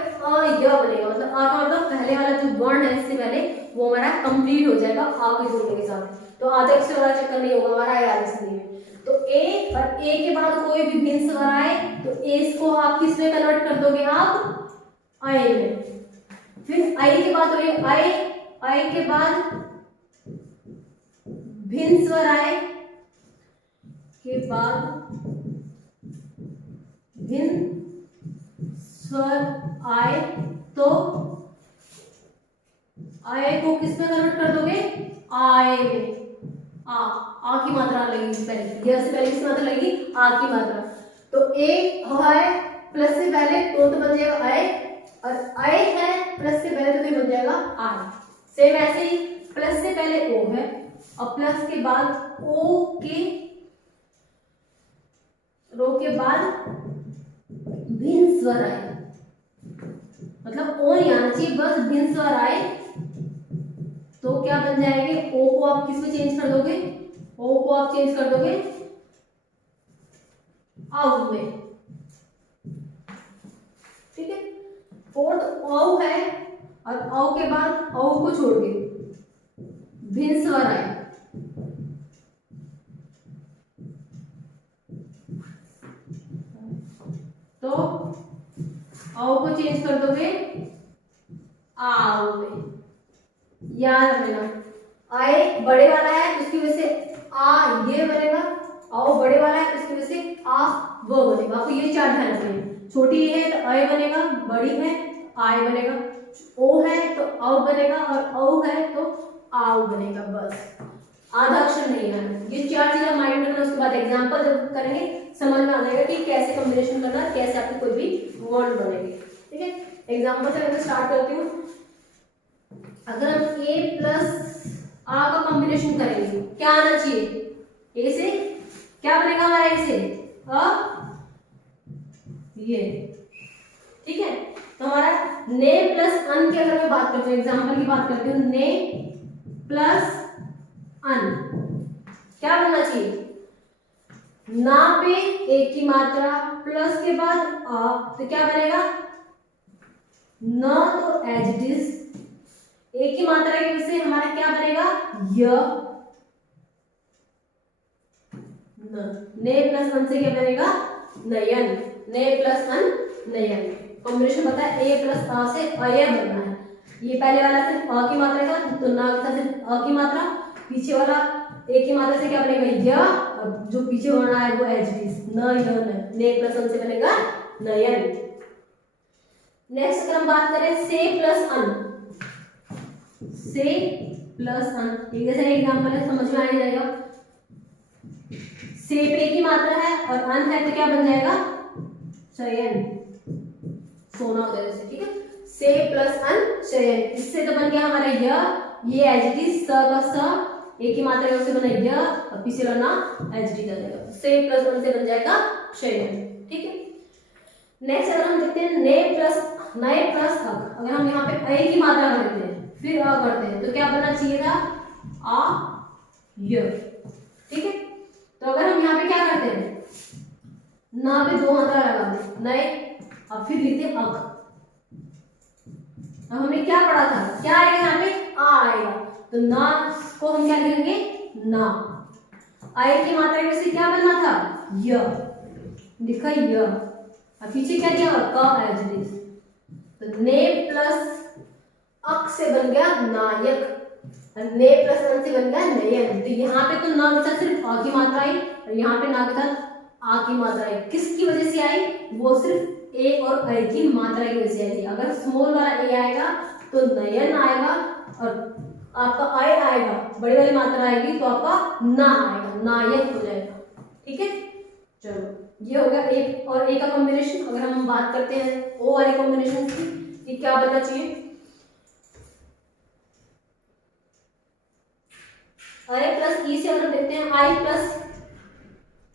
य बनेगा, मतलब आ का मतलब पहले वाला जो वर्ण है इससे पहले वो हमारा कंप्लीट हो जाएगा आ के जोड़ने के साथ, तो आधे अक्षर वाला चक्कर नहीं होगा हमारा अयादी संधि में। तो ए और ए के बाद कोई भी भिन्न स्वर आए तो ए इसको आप किस में कन्वर्ट कर दोगे, आप आय में। फिर आई के बाद हो आय, आय के बाद भिन्न स्वर आए के बाद भिन्न स्वर आए, तो आय को किस में कन्वर्ट कर दोगे, आय में। आ की मात्रा लगेगी पहले, यह से पहले किसकी मात्रा लगेगी, आ की मात्रा। तो ए है प्लस से पहले तो बन जाएगा आय, और आय है प्लस से पहले तो बन जाएगा आय। सेम ऐसे ही प्लस से पहले ओ है और प्लस के बाद ओ के रो के बाद भिन्न स्वर आए, मतलब ओ नहीं आना चाहिए, बस भिन्न स्वर आए, तो क्या बन जाएंगे, ओ को आप किस में चेंज कर दोगे, ओ को आप चेंज कर दोगे आउ में। ठीक है, फोर्थ औ है और औ के बाद औ को छोड़ के भिन्न स्वर आए, तो औ को चेंज कर दोगे आओ में। याद रखना आए बड़े वाला है तो उसकी वजह से आ ये बनेगा, आओ बड़े वाला है तो उसकी वजह से आ वो बनेगा। आपको ये चार ध्यान रखने हैं, छोटी है तो अय बनेगा, बड़ी है आय बनेगा, ओ है तो औ बनेगा और औ है तो आओ बनेगा। बस आधा अक्षर नहीं है, ये चार चीजें माइंड रखना। उसके बाद एग्जांपल जब करेंगे समझ में आ जाएगा कि कैसे कॉम्बिनेशन करना, कैसे आपके कोई भी वर्ड बनेंगे। ठीक है, एग्जांपल से मैं स्टार्ट करती हूँ। अगर हम ए प्लस आ का कॉम्बिनेशन करेंगे क्या आना चाहिए, ए से क्या बनेगा हमारा, ए से अ ये। ठीक है, तो हमारा ने प्लस अन की अगर मैं बात करती हूँ, एग्जाम्पल की बात करती हूँ, ने प्लस अन क्या बनना चाहिए, ना पे एक की मात्रा प्लस के बाद आ, तो क्या बनेगा, न तो एज इट इज एक की मात्रा की वजह से हमारा क्या बनेगा, य ने प्लस अन से क्या बनेगा, नयन, ने प्लस अन नयन। कॉम्बिनेशन पता है, ए प्लस आ से अय बनना है। ये पहले वाला सिर्फ अ की मात्रा था, तो ना के साथ सिर्फ अ की मात्रा, पीछे वाला ए की मात्रा से क्या बनेगा, य, और जो पीछे होना है वो एज इट इज न यन, ने प्लस अन से बनेगा नयन। नेक्स्ट अगर हम बात करें से प्लस अन, से प्लस अन, एक जैसे एग्जांपल है, समझ में आ जाएगा। से पे की मात्रा है और अन है तो क्या बन जाएगा, चयन, सोना हो जाएगा, ठीक है। से प्लस अन चयन, इससे तो बन गया हमारा ये एज इट इज, स का स एक की मात्रा है, उससे बना य और पीछे वाला एज इट इज आ जाएगा, से प्लस अन से बन जाएगा चयन, ठीक है। नेक्स्ट अगर हम देखते हैं नए प्लस अक, अगर हम यहाँ पे अ की मात्रा कर देते हैं फिर अ करते हैं तो क्या बनना चाहिए था, आ य, ठीक है। तो अगर हम यहाँ पे क्या करते हैं, ना पे दो मात्रा लगा दें, नए, अब फिर लिखते हैं अक। अब हमने क्या पढ़ा था, क्या आएगा यहाँ पे, आ आएगा, तो ना को हम क्या लिखेंगे, ना, आय की मात्रा की वजह से क्या बनना था, य, लिखा य, अब पीछे क्या दिया, क एज इट इज, तो ने प्लस अक से बन गया नायक, ने प्लस अन से बन गया नयन। तो यहाँ पे तो ना के साथ सिर्फ आ की मात्रा आई और यहाँ पे ना के साथ आ की मात्रा आई, किसकी वजह से आई, वो सिर्फ ए और अ की मात्रा की वजह से आई। अगर स्मॉल वाला ए आएगा तो नयन आएगा और आपका अय आएगा, बड़ी वाली मात्रा आएगी तो आपका ना आएगा, नायक हो जाएगा, ठीक है। चलो ये हो गया ए और ए का कॉम्बिनेशन। अगर हम बात करते हैं ओ वाले कॉम्बिनेशन की, कि क्या बनना चाहिए, आई प्लस ई से अगर देखते हैं, आई प्लस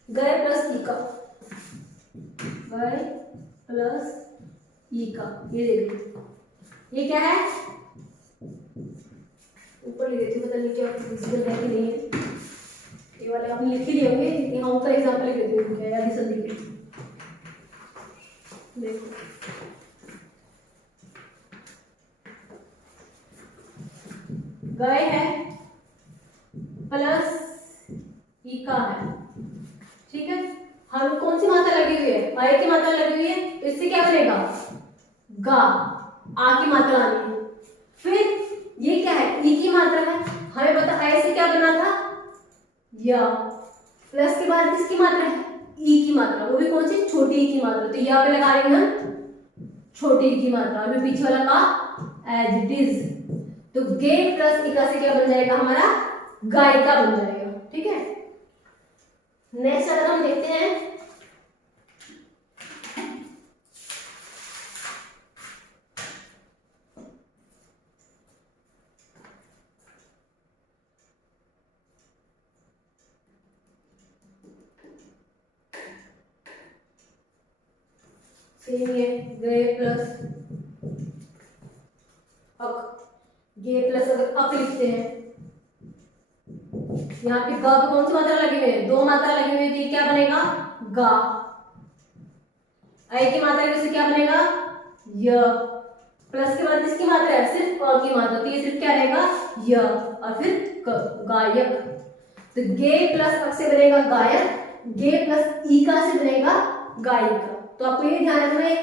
गए प्लस ई का, गए प्लस ई का, ये देखो ये क्या है, ऊपर लिख देती हूँ, पता नहीं क्या विजिबल है कि नहीं है, ये वाले आपने लिख ही लिए होंगे, यहाँ ऊपर एग्जांपल लिख देती हूँ, क्या याद है संधि के, देखो गए है प्लस ई का है, ठीक है। हम कौन सी मात्रा लगी हुई है, अय की मात्रा लगी हुई है, तो इससे क्या बनेगा, गा, आ की मात्रा आनी है। फिर ये क्या है, ई की मात्रा है, हमें पता अय से क्या बना था, या, प्लस के बाद किसकी मात्रा है, ई की मात्रा, वो भी कौन सी, छोटी ई की मात्रा, तो यहाँ पे लगा लेंगे हम छोटी ई की मात्रा, और पीछे वाला का एज इट इज, तो गे प्लस इका से क्या बन जाएगा हमारा, गायिका बन जाएगा, ठीक है। नेक्स्ट अगर हम देखते हैं, सेम है, गए प्लस अक, गे प्लस अगर अक लिखते हैं, यहाँ पे गा पे कौन सी मात्रा लगी हुई है, दो मात्रा लगी हुई थी, क्या बनेगा, गा, अय की मात्रा की क्या बनेगा, य, प्लस के बाद किसकी मात्रा है, सिर्फ अ की मात्रा, तो ये सिर्फ क्या रहेगा, य, और फिर गायक, तो गे प्लस अक से बनेगा गायक, गे प्लस ई का से बनेगा गायिका। तो आपको ये ध्यान रखना है,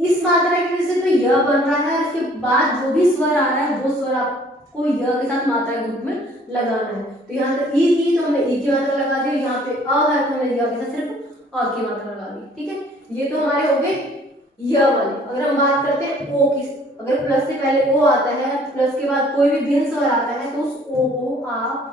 इस मात्रा की वजह से तो य बन रहा है, उसके बाद जो भी स्वर आ रहा है वो स्वर आपको य के साथ मात्रा के रूप में लगाना है। तो यहाँ पे ई थी तो हमने ई की मात्रा लगा दी, यहाँ पे अ है तो हमने य के साथ सिर्फ अ की मात्रा लगा दी, ठीक है। ये तो हमारे हो गए य वाले। अगर हम बात करते हैं ओ की, अगर प्लस से पहले ओ आता है, प्लस के बाद कोई भी भिन्न स्वर आता है, तो उस ओ को आप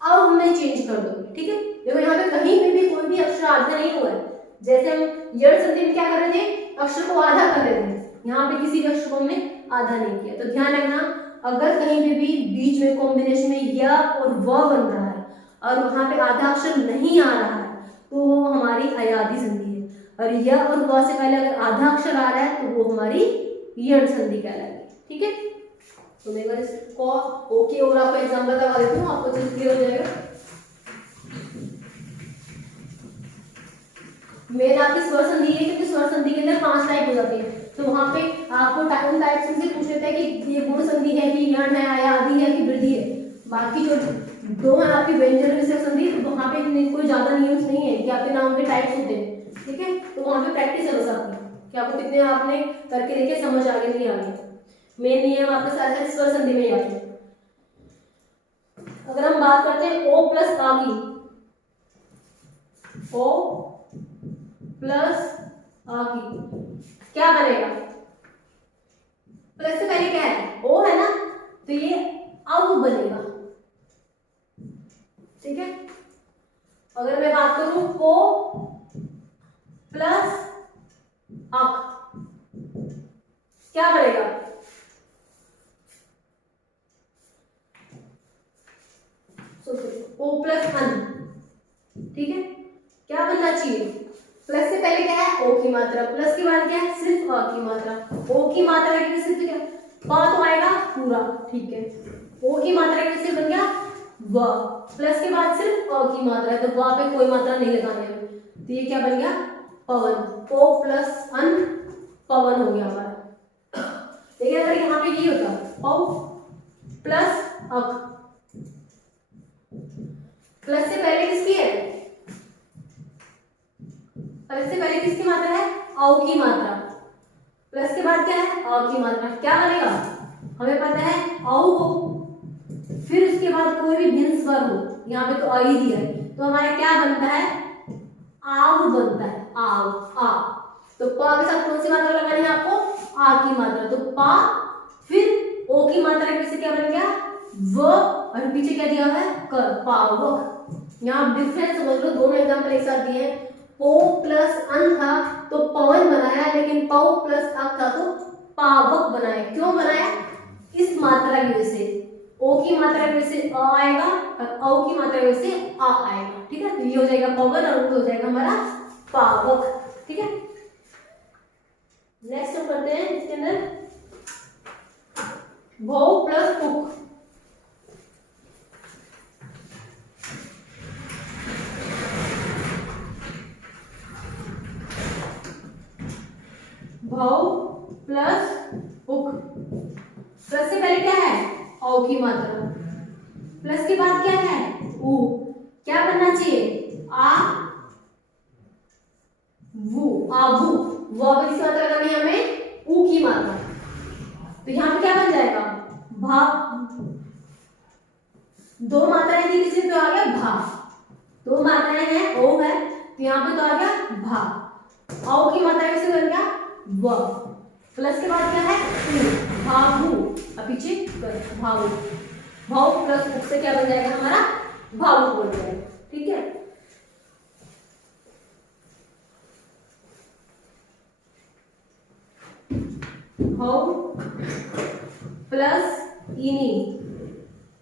अब हमें चेंज कर दोगे, ठीक है। देखो यहाँ पे कहीं पे भी कोई भी अक्षर आधा नहीं हुआ है, जैसे हम यड़ संधि में क्या कर रहे थे, अक्षर को आधा कर रहे थे, यहाँ पे किसी भी अक्षर को हमने आधा नहीं किया। तो ध्यान रखना, अगर कहीं पे भी बीच में कॉम्बिनेशन में य और व बन रहा है और वहां पे आधा अक्षर नहीं आ रहा है तो वो हमारी अयादी संधि है। और य और व से पहले अगर आधा अक्षर आ रहा है तो वो हमारी यण संधि कहलाएगी। ठीक है, तो मैं अगर इसको ओके और आपको एग्जाम्पल लगा देती हूँ, आपको चीज क्लियर हो जाएगा। मेन आपकी स्वर संधि है, क्योंकि स्वर संधि के अंदर 5 टाइप हो जाते हैं, तो वहां पे आपको उन टाइप से पूछ लेते हैं कि ये गुण संधि है कि यण है या आदि है कि वृद्धि है। बाकी जो 2 है आपकी व्यंजन विषयक संधि, तो वहां पे कोई ज्यादा नियम नहीं है कि आपके नाम के टाइप्स होते हैं। ठीक है, तो वहां पे प्रैक्टिस है बस आपकी कि आपको कितने आपने करके देखे, समझ आ गए नहीं आ गए। मेन नियम आपके सारे स्वर संधि में आते हैं। अगर हम बात करते हैं ओ प्लस आ की, ओ प्लस आ की क्या बनेगा? प्लस से पहले क्या है? ओ है ना, तो ये अब बनेगा। ठीक है, अगर मैं बात करूं ओ प्लस अक क्या बनेगा? ओ प्लस अन। ठीक है, क्या बनना चाहिए? प्लस से पहले क्या है? ओ की मात्रा, प्लस के बाद क्या है? सिर्फ अ की मात्रा। ओ की मात्रा की वजह से तो क्या पा तो आएगा पूरा। ठीक है, ओ की मात्रा की वजह से बन गया व, प्लस के बाद सिर्फ अ की मात्रा है, तो व पे कोई मात्रा नहीं लगानी है, तो ये क्या बन गया? पवन। ओ प्लस अन पवन हो गया हमारा। देखिए अगर यहाँ पे ये होता पौ प्लस अक, प्लस से पहले किसकी है? प्लस से पहले किसकी मात्रा है? औ की मात्रा। प्लस के बाद क्या है? अ की मात्रा। क्या बनेगा? हमें पता है औ हो, फिर उसके बाद कोई भी भिन्न स्वर हो, यहाँ पे तो अ ही दिया है, तो हमारा क्या बनता है? आव बनता है। आव, आ। तो प के साथ कौन सी मात्रा लगानी है आपको? आ की मात्रा। तो पा, फिर ओ की मात्रा के पीछे क्या बन गया? व, और पीछे क्या दिया हुआ है? कर, पावक। यहाँ डिफरेंस समझ लो, दोनों एग्जाम्पल एक साथ दिए हैं। पो प्लस अन था तो पवन बनाया, लेकिन पौ प्लस अक था तो पावक बनाया। क्यों बनाया? इस मात्रा की वजह से। ओ की मात्रा की वजह से अ आएगा और औ की मात्रा की वजह से आ आएगा। ठीक है, तो ये हो जाएगा पवन और हो जाएगा हमारा पावक। ठीक है, नेक्स्ट हम करते हैं इसके अंदर भौ प्लस उक। भौ प्लस उक, प्लस से पहले क्या है? औ की मात्रा, प्लस के बाद क्या है? उ। क्या बनना चाहिए? आ वु, आभू। वो अब किसकी मात्रा लगानी है हमें? उ की मात्रा। तो यहाँ पे क्या बन जाएगा? भा। दो मात्राएं थी, किसी तो आ गया भा। दो मात्राएं हैं, ओ है, तो यहाँ पे तो आ गया भा। औ की मात्रा किससे बन गया? व। प्लस के बाद क्या है? उ, भाभू। अब पीछे कर, भावु। भाव प्लस उक से क्या बन जाएगा हमारा? भावुक बन जाएगा। ठीक है, भाव प्लस इनी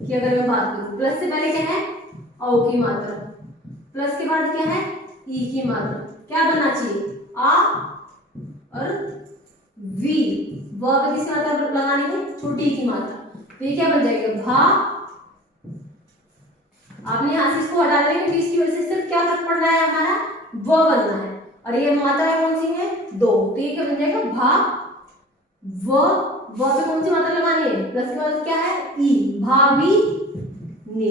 की अगर मैं बात करूं, प्लस से पहले क्या है? औ की मात्रा, प्लस के बाद क्या है? ई की मात्रा। क्या बनना चाहिए? आ और वी। व पे किसकी मात्रा लगानी है? छोटी की मात्रा। तो ये क्या बन जाएगा? भा। आपने यहां से इसको हटा देंगे क्योंकि इसकी वजह से सिर्फ क्या फर्क पड़ रहा है हमारा? व बनना है, और ये मात्रा है कौन सी है? दो। तो ये क्या बन जाएगा? भा व पे कौन सी मात्रा लगानी है? प्लस के बाद क्या है? ई, भावी नी।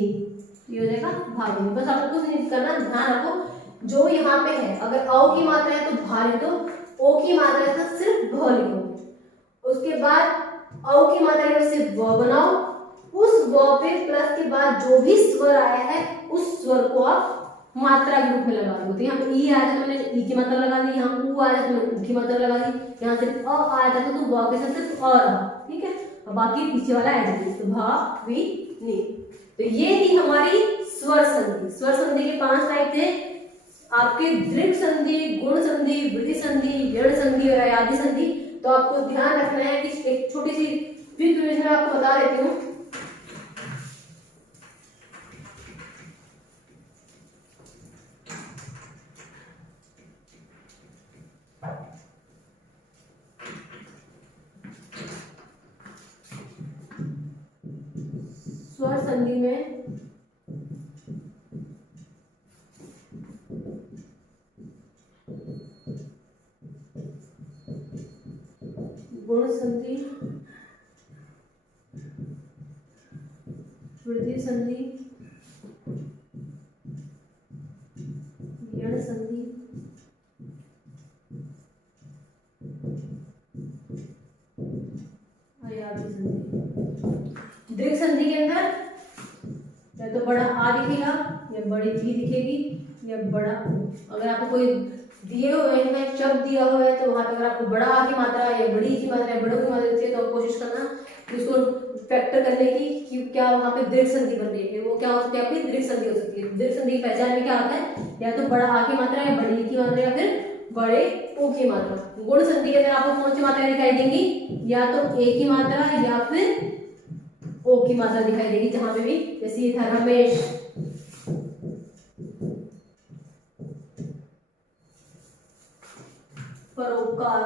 ये हो जाएगा भावी। बस आपको कुछ नहीं करना, ध्यान रखो जो यहाँ पे है, अगर औ की मात्रा है तो भा लिखो, ओ की मात्रा है तो सिर्फ भ लिखो। उसके बाद औ की मात्रा की वजह से व बनाओ, उस व पे प्लस के बाद जो भी स्वर आया है उस स्वर को आप मात्रा के रूप में लगा दो। तो यहाँ पे ई आया था तो मैंने ई की मात्रा लगा दी, यहाँ उ आया था तो मैंने उ की मात्रा लगा दी, यहाँ सिर्फ अ आया था तो व के साथ सिर्फ अ रहा। ठीक है, और बाकी पीछे वाला एडजेक्टिव, तो भा वी नी। तो ये थी हमारी स्वर संधि। स्वर संधि के 5 टाइप थे आपके: दृढ़ संधि, गुण संधि, वृद्धि संधि, व्यण संधि और अयादि संधि। तो आपको ध्यान रखना है कि एक छोटी सी क्विक रिवीजन में आपको बता देती हूँ। स्वर संधि में गुण संधि, वृद्धि संधि, यण संधि, अयादी संधि। दीर्घ संधि के अंदर या तो बड़ा आ दिखेगा या बड़ी धी दिखेगी या बड़ा ओ। अगर आपको कोई दिए हुए हैं शब्द दिया हुआ है तो वहां पर अगर आपको बड़ा आ की मात्रा या बड़ी की मात्रा या बड़ों की मात्रा दिखती है तो कोशिश करना कि उसको फैक्टर करने की कि क्या वहां पे दीर्घ संधि बन रही है, वो क्या हो सकती है आपकी दीर्घ संधि हो सकती है। दीर्घ संधि की पहचान में क्या आता है, या तो बड़ा आ की मात्रा या बड़ी ई की मात्रा या फिर बड़े ओ की मात्रा। गुण संधि के अंदर आपको कौन सी मात्रा दिखाई देंगी, या तो ए की मात्रा या फिर ओ की मात्रा दिखाई देगी। जहां पे भी जैसे ये था रमेश, परोपकार,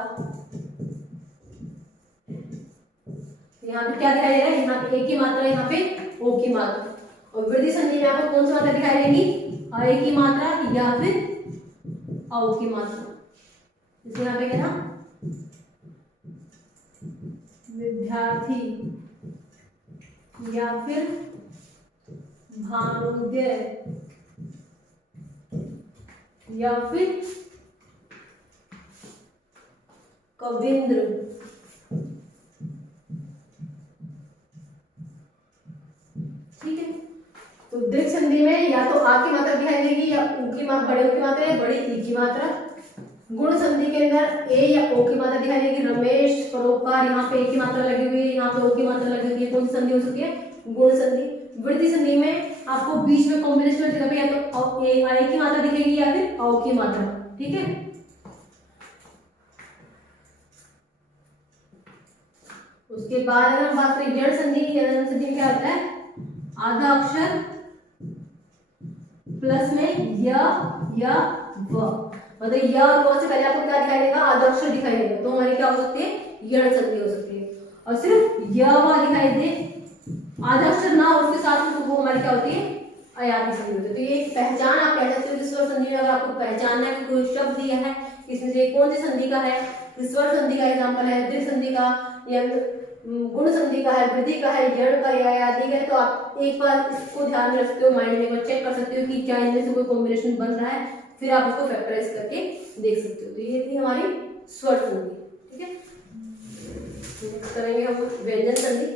यहाँ पे क्या दिखाई दे रहा है, यहाँ पे ए की मात्रा, यहाँ पे ओ की मात्रा। और वृद्धि संधि में आपको कौन सी मात्रा दिखाई देगी, आ की मात्रा या फिर औ की मात्रा। जैसे यहाँ पे क्या था, विद्यार्थी या फिर भानुद्य या फिर कविंद्र। ठीक है, तो दीर्घ संधि में या तो आ की मात्रा दिखाई देगी या ऊ की मात्रा, बड़े ऊ की मात्रा या बड़ी ई की मात्रा। गुण संधि के अंदर ए या ओ की मात्रा दिखाई देगी, रमेश, परोपकार, यहाँ पे ए की मात्रा लगी हुई है, यहाँ पे ओ की मात्रा लगी हुई है। कौन सी संधि हो सकती है, गुण संधि। वृद्धि संधि में आपको बीच में कॉम्बिनेशन में जगह पे या तो ए आई की मात्रा दिखेगी या फिर औ की मात्रा। ठीक है, उसके बाद अगर हम बात करें यण संधि, यण संधि में क्या होता है, आधा अक्षर प्लस में या व, मतलब य और व से पहले आपको क्या दिखाई देगा, आधा अक्षर दिखाई देगा, तो हमारी क्या हो सकती है, यण संधि हो सकती है। और सिर्फ य व दिखाई दे, आधा अक्षर ना हो उसके साथ में, तो वो हमारी क्या होती है, अयाती संधि होती है। तो ये पहचान आप कह सकते हो कि स्वर संधि में अगर आपको पहचानना है कि कोई शब्द दिया है इसमें से कौन सी संधि का है, स्वर संधि का एग्जाम्पल है, दीर्घ संधि का या गुण संधि का है, वृद्धि का है, यण का या अयादी का है, तो आप एक बार इसको ध्यान में रख सकते हो, माइंड में एक बार चेक कर सकते हो कि क्या इनमें से कोई कॉम्बिनेशन बन रहा है, फिर आप उसको फैक्टराइज करके देख सकते हो। तो ये थी हमारी स्वर संधि। ठीक है, नेक्स्ट करेंगे हम व्यंजन संधि।